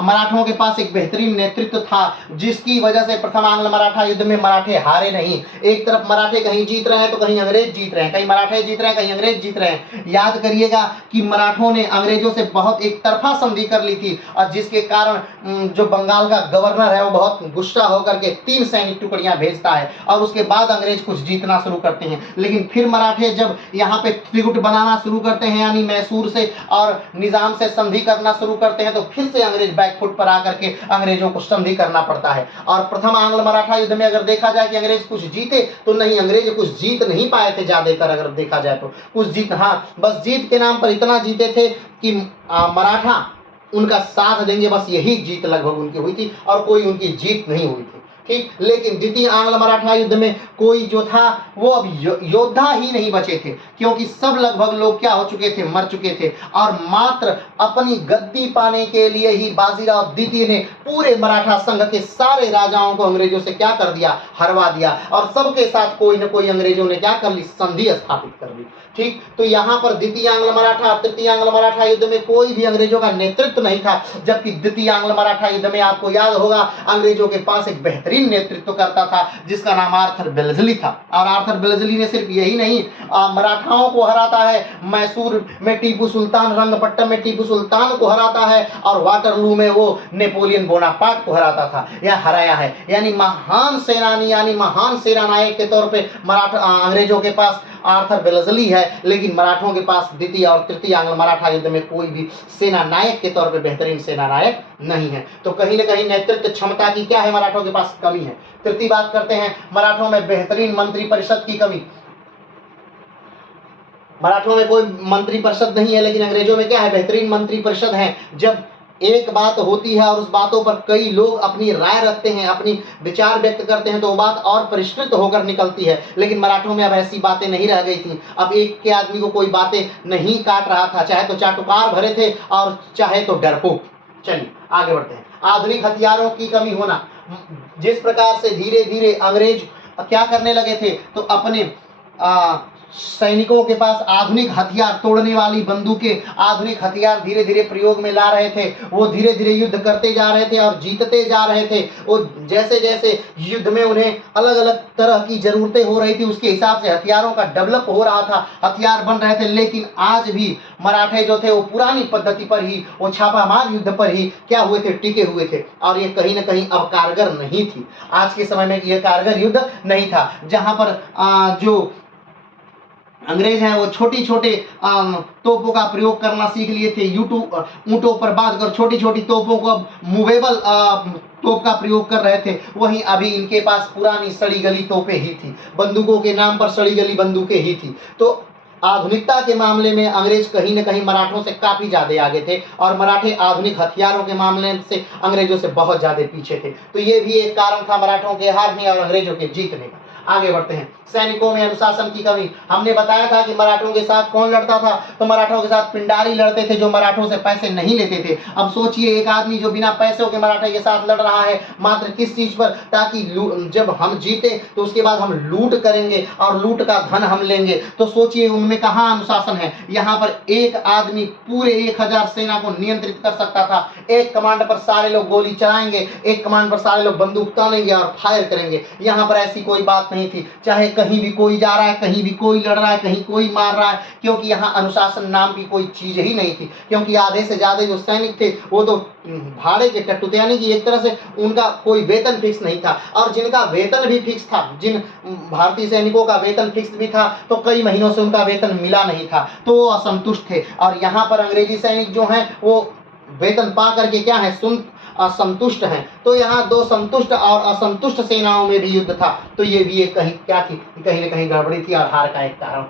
मराठों के पास एक बेहतरीन नेतृत्व था, जिसकी वजह से प्रथम आंग्ल मराठा युद्ध में मराठे हारे नहीं। एक तरफ मराठे कहीं जीत रहे हैं तो कहीं अंग्रेज जीत रहे हैं, कहीं मराठे जीत रहे हैं कहीं अंग्रेज जीत रहे हैं। याद करिएगा कि मराठों ने अंग्रेजों से बहुत एक तरफा संधि कर ली थी, और जिसके कारण जो बंगाल का गवर्नर है वो बहुत गुस्सा होकर के 3 सैनिक टुकड़ियां भेजता है, और उसके बाद अंग्रेज कुछ जीतना शुरू करते हैं। लेकिन फिर मराठे जब यहाँ पे त्रिगुट बनाना शुरू करते हैं, यानी मैसूर से और निजाम से संधि करना शुरू करते हैं, तो फिर से अंग्रेज बैकफुट पर आकर के अंग्रेजों को संधि करना पड़ता है। और प्रथम आंग्ल मराठा युद्ध में अगर देखा जाए कि अंग्रेज कुछ जीते तो नहीं, अंग्रेज कुछ जीत नहीं पाए थे ज्यादातर। अगर देखा जाए तो कुछ जीत, हाँ बस जीत के नाम पर इतना जीते थे कि मराठा उनका साथ देंगे, बस यही जीत लगभग उनकी हुई थी, और कोई उनकी जीत नहीं हुई थी। ठीक, लेकिन द्वितीय आंग्ल मराठा युद्ध में कोई जो था वो अब योद्धा ही नहीं बचे थे, क्योंकि सब लगभग लोग क्या हो चुके थे, मर चुके थे। और मात्र अपनी गद्दी पाने के लिए ही बाजीराव द्वितीय ने पूरे मराठा संघ के सारे राजाओं को अंग्रेजों से क्या कर दिया, हरवा दिया, और सबके साथ कोई न कोई अंग्रेजों ने क्या कर ली, संधि स्थापित कर दी। ठीक, तो यहाँ पर द्वितीय आंग्ल मराठा तृतीय आंग्ल मराठा युद्ध में कोई भी अंग्रेजों का नेतृत्व नहीं था, जबकि द्वितीय आंग्ल मराठा युद्ध में आपको याद होगा अंग्रेजों के पास एक बेहतरीन नेतृत्व करता था जिसका नाम आर्थर वेल्लेस्ली था। और आर्थर वेल्लेस्ली ने सिर्फ यही नहीं, मराठाओं को हराता है, मैसूर में टीपू सुल्तान, रंगपट्टम में टीपू सुल्तान को हराता है, और वाटरलू में वो नेपोलियन बोनापार्ट को हराता था या हराया है। यानी महान सेनानी, यानी महान सेनानायक के तौर पे अंग्रेजों के पास आर्थर वेल्लेस्ली है, लेकिन मराठों के पास द्वितीय और तृतीय आंग्ल मराठा युद्ध में कोई भी सेना नायक के तौर पे बेहतरीन सेना नायक नहीं है। तो कहीं न कहीं नेतृत्व क्षमता की क्या है, मराठों के पास कमी है। तृतीय बात करते हैं, मराठों में बेहतरीन मंत्री परिषद की कमी। मराठों में कोई मंत्री परिषद नहीं है, लेकिन अंग्रेजों में क्या है, बेहतरीन मंत्री परिषद है। जब एक बात होती है और उस बातों पर कई लोग अपनी राय रखते हैं, अपनी विचार व्यक्त करते हैं, तो वो बात और परिष्कृत होकर निकलती है। लेकिन मराठों में अब ऐसी बातें नहीं रह गई थी। अब एक के आदमी को कोई बातें नहीं काट रहा था, चाहे तो चाटुकार भरे थे और चाहे तो डरपोक। चलिए आगे बढ़ते हैं। आधुनिक हथियारों की कमी होना, जिस प्रकार से धीरे धीरे अंग्रेज क्या करने लगे थे, तो अपने सैनिकों के पास आधुनिक हथियार, तोड़ने वाली बंदूकें, आधुनिक हथियार धीरे धीरे प्रयोग में ला रहे थे। वो धीरे धीरे युद्ध करते जा रहे थे और जीतते जा रहे थे। वो जैसे जैसे युद्ध में उन्हें अलग अलग तरह की जरूरतें हो रही थी, उसके हिसाब से हथियारों का डेवलप हो रहा था, हथियार बन रहे थे। लेकिन आज भी मराठे जो थे वो पुरानी पद्धति पर ही, वो छापामार युद्ध पर ही क्या हुए थे, टिके हुए थे। और ये कहीं ना कहीं अब कारगर नहीं थी। आज के समय में ये कारगर युद्ध नहीं था, जहां पर जो अंग्रेज हैं वो छोटी छोटे तोपों का प्रयोग करना सीख लिए थे। ऊंटों पर बांध कर छोटी छोटी तोपों को अब मूवेबल तोप का प्रयोग कर रहे थे। वहीं अभी इनके पास पुरानी सड़ी गली तोपें ही थी, बंदूकों के नाम पर सड़ी गली बंदूकें ही थी। तो आधुनिकता के मामले में अंग्रेज कहीं न कहीं मराठों से काफी ज्यादा आगे थे, और मराठे आधुनिक हथियारों के मामले से अंग्रेजों से बहुत ज्यादा पीछे थे। तो ये भी एक कारण था मराठों के हारने और अंग्रेजों के जीतने का। आगे बढ़ते हैं। सैनिकों में अनुशासन की कमी। हमने बताया था कि मराठों के साथ कौन लड़ता था, तो मराठों के साथ पिंडारी लड़ते थे जो मराठों से पैसे नहीं लेते थे। अब सोचिए एक आदमी जो बिना पैसों के मराठे के साथ लड़ रहा है, मात्र किस चीज पर, ताकि जब हम जीते तो उसके बाद हम लूट करेंगे और लूट का धन हम लेंगे। तो सोचिए उनमें कहाँ अनुशासन है। यहाँ पर एक आदमी पूरे 1000 सेना को नियंत्रित कर सकता था। एक कमांड पर सारे लोग गोली चलाएंगे, एक कमांड पर सारे लोग बंदूक तानेंगे और फायर करेंगे। यहाँ पर ऐसी कोई बात नहीं थी, चाहे कहीं भी कोई जा रहा है, कहीं भी कोई लड़ रहा है, कहीं कोई मार रहा है, क्योंकि यहाँ अनुशासन नाम की कोई चीज ही नहीं थी। क्योंकि आधे से ज्यादा जो सैनिक थे वो तो भाड़े के टट्टू थे, यानी कि एक तरह से उनका कोई वेतन फिक्स नहीं था। और जिनका वेतन भी फिक्स था, जिन भारतीय सैनिकों का वेतन फिक्स भी था, तो कई महीनों से उनका वेतन मिला नहीं था, तो वो असंतुष्ट थे। और यहाँ पर अंग्रेजी सैनिक जो हैं वो वेतन पा करके क्या है, असंतुष्ट हैं। तो यहाँ दो संतुष्ट और असंतुष्ट सेनाओं में भी युद्ध था। तो ये भी एक कहीं क्या थी, कहीं न कहीं गड़बड़ी थी और हार का एक कारण।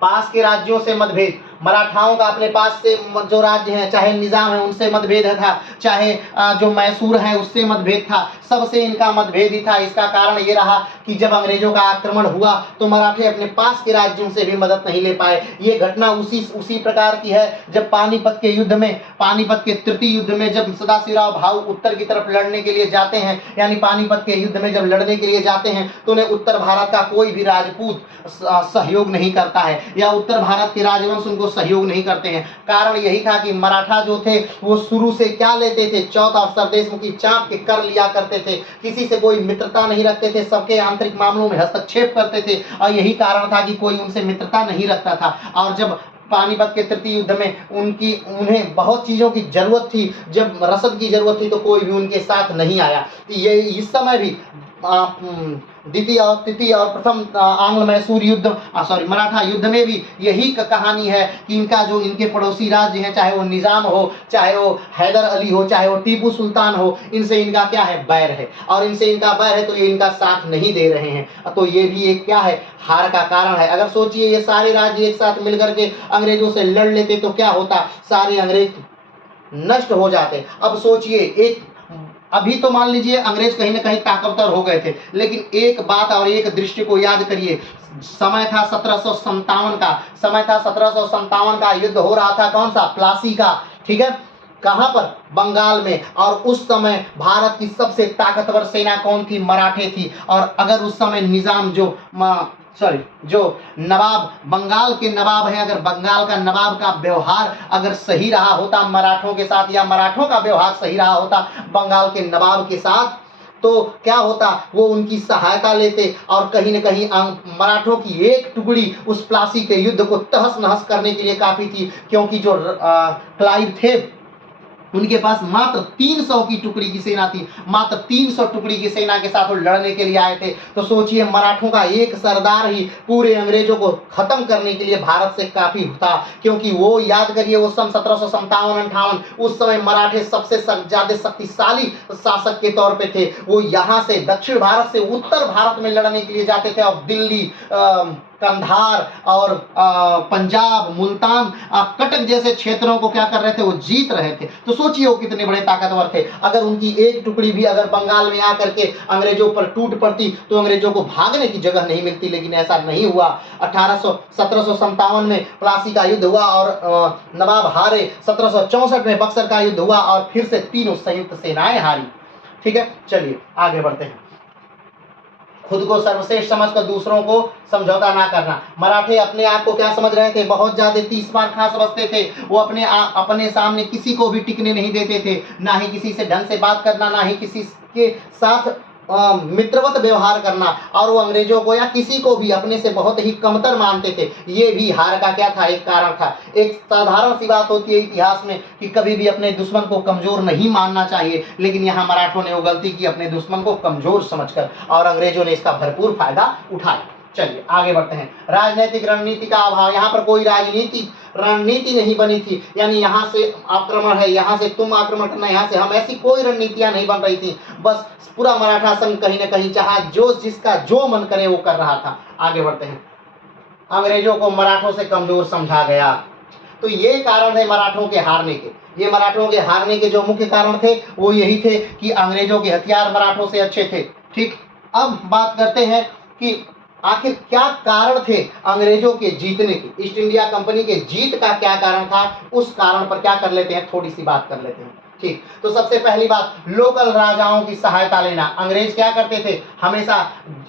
पास के राज्यों से मतभेद। मराठाओं का अपने पास से जो राज्य है, चाहे निजाम है, उनसे मतभेद था, चाहे जो मैसूर है उससे मतभेद था, सबसे इनका मतभेद ही था। इसका कारण ये रहा कि जब अंग्रेजों का आक्रमण हुआ तो मराठे अपने पास के राज्यों से भी मदद नहीं ले पाए। ये घटना उसी प्रकार की है जब पानीपत के युद्ध में, पानीपत के तृतीय युद्ध में जब सदाशिवराव भाऊ उत्तर की तरफ लड़ने के लिए जाते हैं, यानी पानीपत के युद्ध में जब लड़ने के लिए जाते हैं तो उन्हें उत्तर भारत का कोई भी राजपूत सहयोग नहीं करता है, या उत्तर भारत के राजवंश उनको सहयोग नहीं करते हैं। कारण यही था कि मराठा जो थे वो शुरू से क्या लेते थे, चौथ अफसर देशमुखी चाप के कर लिया करते थे, किसी से कोई मित्रता नहीं रखते थे, सबके आंतरिक मामलों में हस्तक्षेप करते थे, और यही कारण था कि कोई उनसे मित्रता नहीं रखता था। और जब पानीपत के तृतीय युद्ध में उन्हें बहुत चीज़ों की जरूरत थी, जब रसद की जरूरत थी, तो कोई भी उनके साथ नहीं आया। ये इस समय भी द्वितीय और तृतीय और प्रथम आंग्ल मैसूर युद्ध मराठा युद्ध में भी यही कहानी है कि इनका जो इनके पड़ोसी राज्य हैं, चाहे वो निजाम हो, चाहे वो हैदर अली हो, चाहे वो टीपू सुल्तान हो, इनसे इनका क्या है, बैर है। और इनसे इनका बैर है तो ये इनका साथ नहीं दे रहे हैं। तो ये भी एक क्या है, हार का कारण है। अगर सोचिए ये सारे राज्य एक साथ मिलकर के अंग्रेजों से लड़ लेते तो क्या होता, सारे अंग्रेज नष्ट हो जाते। अब सोचिए एक, अभी तो मान लीजिए अंग्रेज कहीं ना कहीं ताकतवर हो गए थे, लेकिन एक बात और एक दृष्टि को याद करिए, समय था 1757 का, समय था 1757 का, युद्ध हो रहा था कौन सा, प्लासी का, ठीक है, कहां पर, बंगाल में। और उस समय भारत की सबसे ताकतवर सेना कौन थी, मराठे थी। और अगर उस समय निजाम जो नवाब, बंगाल के नवाब है, अगर बंगाल का नवाब का व्यवहार अगर सही रहा होता मराठों के साथ, या मराठों का व्यवहार सही रहा होता बंगाल के नवाब के साथ, तो क्या होता, वो उनकी सहायता लेते और कहीं न कहीं मराठों की एक टुकड़ी उस प्लासी के युद्ध को तहस नहस करने के लिए काफी थी। क्योंकि जो क्लाइव थे उनके पास मात्र 300 की टुकड़ी की सेना थी, मात्र 300 टुकड़ी की सेना के साथ वो लड़ने के लिए आए थे। तो सोचिए मराठों का एक सरदार ही पूरे अंग्रेजों को खत्म करने के लिए भारत से काफी था। क्योंकि वो याद करिए वो सन 1757-58, उस समय मराठे सबसे ज्यादा शक्तिशाली शासक के तौर पे थे। वो यहाँ से दक्षिण भारत से उत्तर भारत में लड़ने के लिए जाते थे और दिल्ली, कंधार और पंजाब, मुल्तान, कटक जैसे क्षेत्रों को क्या कर रहे थे, वो जीत रहे थे। तो सोचिए वो कितने बड़े ताकतवर थे। अगर उनकी एक टुकड़ी भी अगर बंगाल में आकर के अंग्रेजों पर टूट पड़ती तो अंग्रेजों को भागने की जगह नहीं मिलती, लेकिन ऐसा नहीं हुआ। 1757 में प्लासी का युद्ध हुआ और नवाब हारे। 1764 में बक्सर का युद्ध हुआ और फिर से तीनों संयुक्त सेनाएं हारी। ठीक है, चलिए आगे बढ़ते हैं। खुद को सर्वश्रेष्ठ समझकर दूसरों को समझौता ना करना। मराठे अपने आप को क्या समझ रहे थे, बहुत ज्यादा 30 बार खा समझते थे। वो अपने सामने किसी को भी टिकने नहीं देते थे, ना ही किसी से ढंग से बात करना, ना ही किसी के साथ मित्रवत व्यवहार करना। और वो अंग्रेजों को या किसी को भी अपने से बहुत ही कमतर मानते थे। ये भी हार का क्या था, एक कारण था। एक साधारण सी बात होती है इतिहास में कि कभी भी अपने दुश्मन को कमजोर नहीं मानना चाहिए, लेकिन यहाँ मराठों ने वो गलती की, अपने दुश्मन को कमजोर समझकर, और अंग्रेजों ने इसका भरपूर फायदा उठाया। चलिए आगे बढ़ते हैं। राजनीतिक रणनीति का अभाव। यहाँ पर कोई रणनीति नहीं बनी थी, यानी यहाँ से आक्रमण है, यहाँ से तुम आक्रमण करना, यहाँ से हम, ऐसी कोई रणनीतियां नहीं बन रही थी। बस पूरा मराठा संघ कहीं न कहीं चाहा जो जिसका जो मन करे वो कर रहा था। आगे बढ़ते हैं। अंग्रेजों को मराठों से कमजोर समझा गया। तो ये कारण है मराठों के हारने के। ये मराठों के हारने के जो मुख्य कारण थे वो यही थे कि अंग्रेजों के हथियार मराठों से अच्छे थे। ठीक, अब बात करते हैं कि आखिर क्या कारण थे अंग्रेजों के जीतने के, ईस्ट इंडिया कंपनी के जीत का क्या कारण था, उस कारण पर क्या कर लेते हैं, थोड़ी सी बात कर लेते हैं। ठीक, तो सबसे पहली बात, लोकल राजाओं की सहायता लेना। अंग्रेज क्या करते थे, हमेशा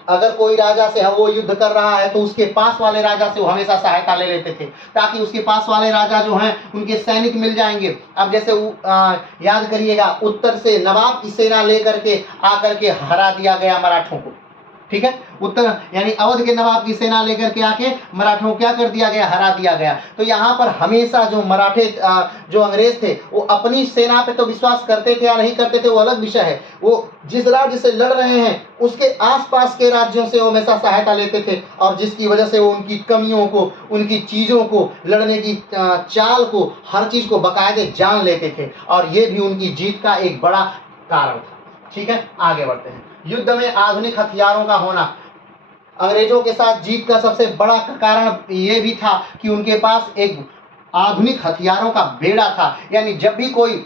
अगर कोई राजा से वो युद्ध कर रहा है तो उसके पास वाले राजा से वो हमेशा सहायता ले लेते थे, ताकि उसके पास वाले राजा जो हैं उनके सैनिक मिल जाएंगे। अब जैसे याद करिएगा, उत्तर से नवाब की सेना लेकर के आकर के हरा दिया गया मराठों को। ठीक है, उत्तर यानी अवध के नवाब की सेना लेकर के आके मराठों को क्या कर दिया गया, हरा दिया गया। तो यहाँ पर हमेशा जो मराठे जो अंग्रेज थे वो अपनी सेना पे तो विश्वास करते थे या नहीं करते थे वो अलग विषय है, वो जिस राज्य से लड़ रहे हैं उसके आसपास के राज्यों से वो हमेशा सहायता लेते थे, और जिसकी वजह से वो उनकी कमियों को, उनकी चीज़ों को, लड़ने की चाल को, हर चीज़ को बाकायदे जान लेते थे, और ये भी उनकी जीत का एक बड़ा कारण था। ठीक है, आगे बढ़ते हैं। युद्ध में आधुनिक हथियारों का होना। अंग्रेजों के साथ जीत का सबसे बड़ा कारण ये भी था कि उनके पास एक आधुनिक हथियारों का बेड़ा था, यानी जब भी कोई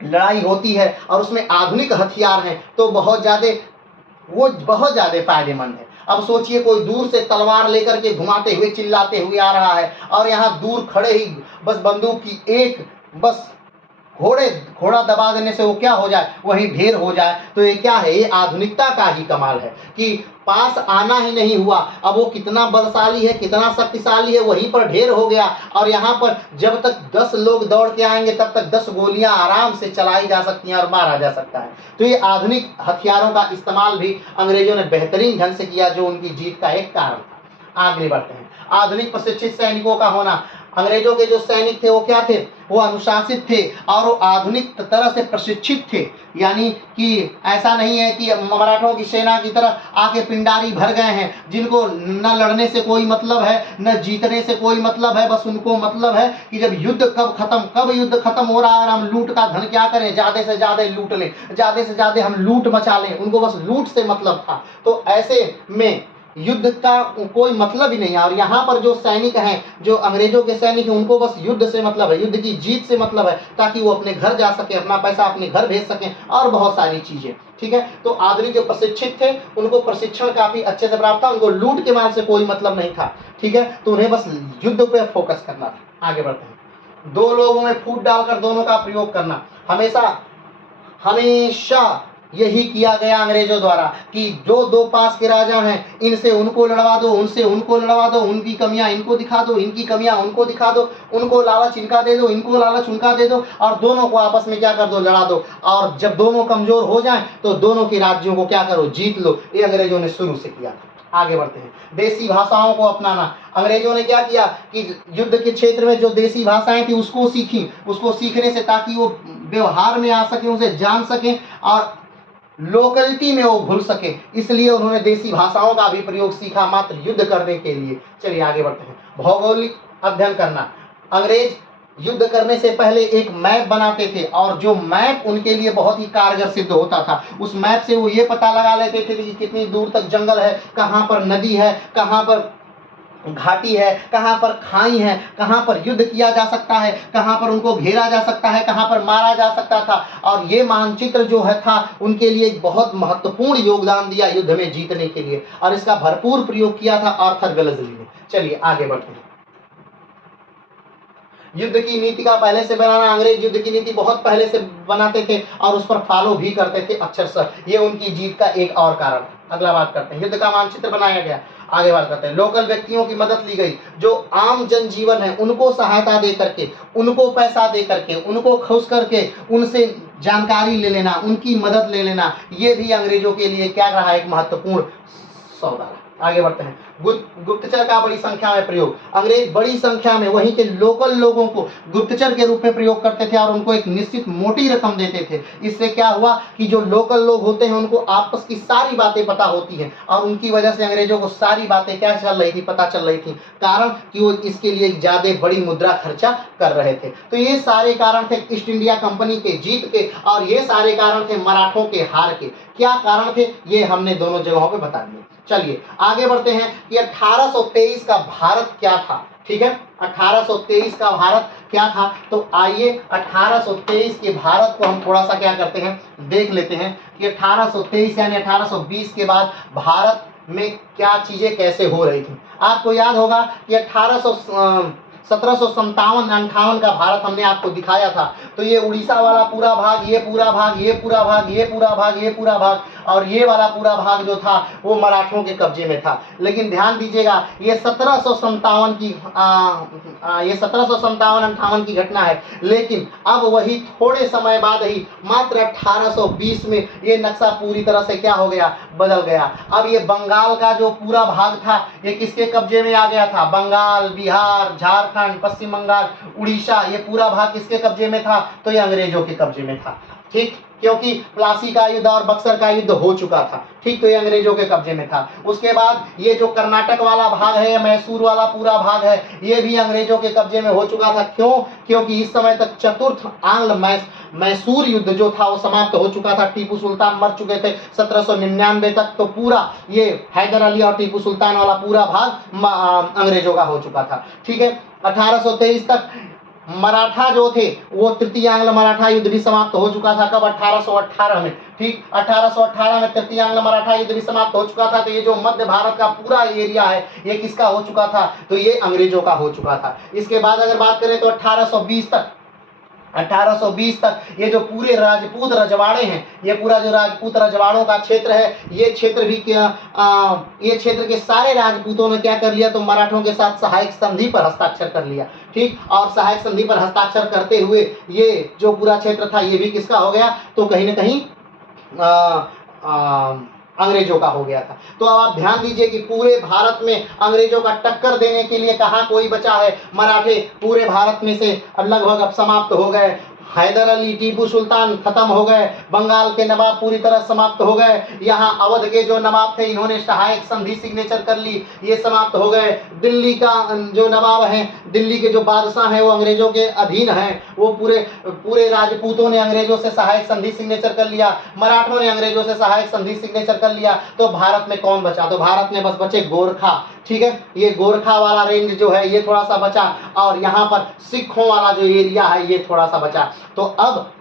लड़ाई होती है और उसमें आधुनिक हथियार हैं तो बहुत ज़्यादा फायदेमंद है। अब सोचिए, कोई दूर से तलवार लेकर के घुमाते हुए चिल्लाते हुए आ रहा है, और यहाँ दूर खड़े ही बस बंदूक की एक बस घोड़ा दबा देने से वो क्या हो जाए, वहीं ढेर हो जाए। तो ये क्या है, ये आधुनिकता का ही कमाल है कि पास आना ही नहीं हुआ, अब वो कितना बलशाली है, कितना शक्तिशाली है, वहीं पर ढेर हो गया। और यहाँ पर जब तक 10 लोग दौड़ के आएंगे तब तक 10 गोलियां आराम से चलाई जा सकती हैं और मारा जा सकता है। तो ये आधुनिक हथियारों का इस्तेमाल भी अंग्रेजों ने बेहतरीन ढंग से किया, जो उनकी जीत का एक कारण था। आगे बढ़ते हैं। आधुनिक प्रशिक्षित सैनिकों का होना। अंग्रेजों के जो सैनिक थे वो क्या थे, वो अनुशासित थे और वो आधुनिक तरह से प्रशिक्षित थे, यानी कि ऐसा नहीं है कि मराठों की सेना की तरह आके पिंडारी भर गए हैं, जिनको न लड़ने से कोई मतलब है, न जीतने से कोई मतलब है, बस उनको मतलब है कि जब युद्ध कब युद्ध खत्म हो रहा है और हम लूट का धन क्या करें, ज़्यादा से ज़्यादा लूट लें, ज़्यादा से ज़्यादा हम लूट मचा लें, उनको बस लूट से मतलब था। तो ऐसे में युद्ध का कोई मतलब ही नहीं है। और यहाँ पर जो सैनिक हैं, जो अंग्रेजों के सैनिक हैं, उनको बस युद्ध से मतलब है, युद्ध की जीत से मतलब है, ताकि वो अपने घर जा सके, अपना पैसा अपने घर भेज सकें और बहुत सारी चीज़ें। ठीक है, तो आधुनिक जो प्रशिक्षित थे उनको प्रशिक्षण काफ़ी अच्छे से प्राप्त था, उनको लूट के माल से कोई मतलब नहीं था। ठीक है, तो उन्हें बस युद्ध पे फोकस करना था। आगे बढ़ते हैं। 2 लोगों में फूट डालकर दोनों का प्रयोग करना। हमेशा यही किया गया अंग्रेजों द्वारा कि जो 2 पास के राजा हैं, इनसे उनको लड़वा दो, उनसे उनको लड़वा दो, उनकी कमियां इनको दिखा दो, इनकी कमियां उनको दिखा दो, उनको लालच इनका दे दो, इनको लालच उनका दे दो, और दोनों को आपस में क्या कर दो, लड़ा दो। और जब दोनों कमजोर हो जाएं तो दोनों के राज्यों को क्या करो, जीत लो। ये अंग्रेजों ने शुरू से किया था। आगे बढ़ते हैं। देसी भाषाओं को अपनाना। अंग्रेजों ने क्या किया कि युद्ध के क्षेत्र में जो देसी भाषाएं थी उसको सीखी, उसको सीखने से ताकि वो व्यवहार में आ सके, उसे जान सकें और लोकलिटी में वो भूल सके, इसलिए उन्होंने देसी भाषाओं का भी प्रयोग सीखा मात्र युद्ध करने के लिए। चलिए आगे बढ़ते हैं। भौगोलिक अध्ययन करना। अंग्रेज युद्ध करने से पहले एक मैप बनाते थे, और जो मैप उनके लिए बहुत ही कारगर सिद्ध होता था। उस मैप से वो ये पता लगा लेते थे कि कितनी दूर तक जंगल है, कहाँ पर नदी है, कहाँ पर घाटी है, कहाँ पर खाई है, कहाँ पर युद्ध किया जा सकता है, कहाँ पर उनको घेरा जा सकता है, कहाँ पर मारा जा सकता था। और ये मानचित्र जो है था उनके लिए एक बहुत महत्वपूर्ण योगदान दिया युद्ध में जीतने के लिए, और इसका भरपूर प्रयोग किया था आर्थर वेलेस्ली ने। चलिए आगे बढ़ते हैं। युद्ध की नीति का पहले से बनाना। अंग्रेज युद्ध की नीति बहुत पहले से बनाते थे और उस पर फॉलो भी करते थे अक्षरशः, ये उनकी जीत का एक और कारण था। अगला बात करते हैं। युद्ध का मानचित्र बनाया गया। आगे बात करते हैं। लोकल व्यक्तियों की मदद ली गई, जो आम जनजीवन है उनको सहायता दे करके, उनको पैसा दे करके, उनको खुश करके उनसे जानकारी ले लेना, उनकी मदद ले लेना, ये भी अंग्रेजों के लिए क्या रहा, एक महत्वपूर्ण सौदा रहा। आगे बढ़ते हैं। गुप्तचर का बड़ी संख्या में प्रयोग। अंग्रेज बड़ी संख्या में वहीं के लोकल लोगों को गुप्तचर के रूप में प्रयोग करते थे और उनको एक निश्चित मोटी रकम देते थे। इससे क्या हुआ कि जो लोकल लोग होते हैं उनको आपस की सारी बातें पता होती हैं, और उनकी वजह से अंग्रेजों को सारी बातें क्या चल रही थी, पता चल रही थी, कारण कि वो इसके लिए ज़्यादा बड़ी मुद्रा खर्चा कर रहे थे। तो ये सारे कारण थे ईस्ट इंडिया कंपनी के जीत के, और ये सारे कारण थे मराठों के हार के। क्या कारण थे ये हमने दोनों जगहों पे बता दिए। चलिए आगे बढ़ते हैं कि 1823 का भारत क्या था। ठीक है। 1823 का भारत क्या था, तो आइए 1823 के भारत को हम थोड़ा सा क्या करते हैं, देख लेते हैं कि 1823 यानी 1820 के बाद भारत में क्या चीजें कैसे हो रही थी। आपको याद होगा कि 1757-58 का भारत हमने आपको दिखाया था। तो ये उड़ीसा वाला पूरा भाग, ये पूरा भाग, ये पूरा भाग, ये पूरा भाग, ये पूरा भाग और ये वाला पूरा भाग जो था वो मराठों के कब्जे में था। लेकिन ध्यान दीजिएगा ये 1757 की ये 1757-58 की घटना है। लेकिन अब वही थोड़े समय बाद ही मात्र 1820 में ये नक्शा पूरी तरह से क्या हो गया, बदल गया। अब ये बंगाल का जो पूरा भाग था ये किसके कब्जे में आ गया था, बंगाल, बिहार, झारखंड, पश्चिम बंगाल, उड़ीसा, ये पूरा भाग किसके कब्जे में था, तो ये अंग्रेजों के कब्जे में था। ठीक, क्योंकि प्लासी का युद्ध और बक्सर का युद्ध हो चुका था। ठीक, तो ये अंग्रेजों के कब्जे में था। उसके बाद ये जो कर्नाटक वाला भाग है, मैसूर वाला पूरा भाग है, ये भी अंग्रेजों के कब्जे में हो चुका था। क्यों, क्योंकि इस समय तक चतुर्थ आंग्ल मैसूर युद्ध जो था वो समाप्त हो चुका था। टीपू सुल्तान मर चुके थे 1799 तक। तो पूरा ये हैदर अली और टीपू सुल्तान वाला पूरा भाग अंग्रेजों का हो चुका था। ठीक है, 1823 तक मराठा जो थे वो तृतीय आंग्ल मराठा युद्ध भी समाप्त हो चुका था। कब, 1818 में। ठीक, 1818 में तृतीय आंग्ल मराठा युद्ध भी समाप्त हो चुका था। तो ये जो मध्य भारत का पूरा एरिया है ये किसका हो चुका था, तो ये अंग्रेजों का हो चुका था। इसके बाद अगर बात करें तो 1820 तक ये जो पूरे राजपूत रजवाड़े हैं, ये पूरा जो राजपूत रजवाड़ों का क्षेत्र है, ये क्षेत्र भी क्या ये क्षेत्र के सारे राजपूतों ने क्या कर लिया, तो मराठों के साथ सहायक संधि पर हस्ताक्षर कर लिया। ठीक, और सहायक संधि पर हस्ताक्षर करते हुए ये जो पूरा क्षेत्र था ये भी किसका हो गया, तो कहीं ना कहीं अंग्रेजों का हो गया था। तो अब आप ध्यान दीजिए कि पूरे भारत में अंग्रेजों का टक्कर देने के लिए कहाँ कोई बचा है, मराठे पूरे भारत में से लगभग अब समाप्त हो गए। हैदर अली, टीपू सुल्तान खत्म हो गए, बंगाल के नवाब पूरी तरह समाप्त हो गए, यहाँ अवध के जो नवाब थे इन्होंने सहायक संधि सिग्नेचर कर ली, ये समाप्त हो गए। दिल्ली का जो नवाब है, दिल्ली के जो बादशाह हैं वो अंग्रेजों के अधीन हैं, वो पूरे राजपूतों ने अंग्रेजों से सहायक संधि सिग्नेचर कर लिया, मराठों ने अंग्रेजों से सहायक संधि सिग्नेचर कर लिया। तो भारत में कौन बचा, तो भारत में बस बचे गोरखा। ठीक है, ये गोरखा वाला रेंज जो है ये थोड़ा सा बचा और यहाँ पर सिखों वाला जो एरिया है ये थोड़ा सा बचा। तो अब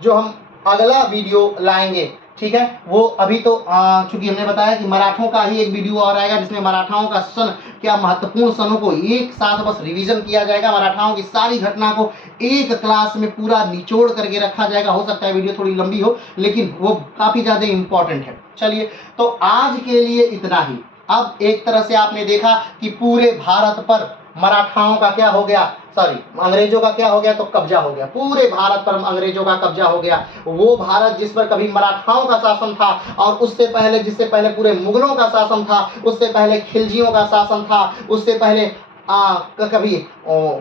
जो हम अगला वीडियो लाएंगे, ठीक है, वो अभी तो चूंकि हमने बताया कि मराठों का ही एक वीडियो और आएगा जिसमें मराठाओं का सन, क्या महत्वपूर्ण सनों को एक साथ बस रिवीजन किया जाएगा, मराठाओं की सारी घटना को एक क्लास में पूरा निचोड़ करके रखा जाएगा। हो सकता है वीडियो थोड़ी लंबी हो लेकिन वो काफी ज्यादा इंपॉर्टेंट है। चलिए, तो आज के लिए इतना ही। अब एक तरह से आपने देखा कि पूरे भारत पर मराठाओं का क्या हो गया, अंग्रेजों का क्या हो गया, तो कब्जा हो गया। पूरे भारत पर अंग्रेजों का कब्जा हो गया। वो भारत जिस पर कभी मराठाओं का शासन था और उससे पहले, जिससे पहले पूरे मुगलों का शासन था, उससे पहले खिलजियों का शासन था, उससे पहले कभी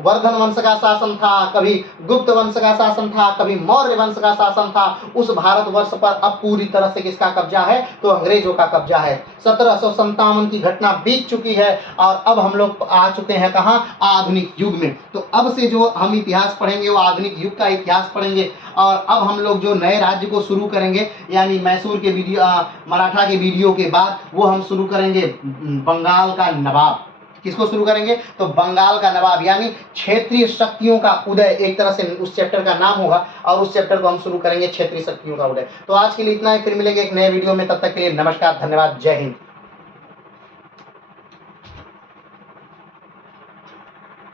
वर्धन वंश का शासन था, कभी गुप्त वंश का शासन था, कभी मौर्य वंश का शासन था, उस भारतवर्ष पर अब पूरी तरह से किसका कब्जा है, तो अंग्रेजों का कब्जा है। 1757 की घटना बीत चुकी है और अब हम लोग आ चुके हैं कहाँ, आधुनिक युग में। तो अब से जो हम इतिहास पढ़ेंगे वो आधुनिक युग का इतिहास पढ़ेंगे और अब हम लोग जो नए राज्य को शुरू करेंगे यानी मैसूर के वीडियो, मराठा के वीडियो के बाद वो हम शुरू करेंगे बंगाल का नवाब। किसको शुरू करेंगे, तो बंगाल का नवाब, यानी क्षेत्रीय शक्तियों का उदय, एक तरह से उस चैप्टर का नाम होगा और उस चैप्टर को हम शुरू करेंगे क्षेत्रीय शक्तियों का उदय। तो आज के लिए इतना ही, फिर मिलेंगे एक नए वीडियो में, तब तक के लिए नमस्कार, धन्यवाद, जय हिंद।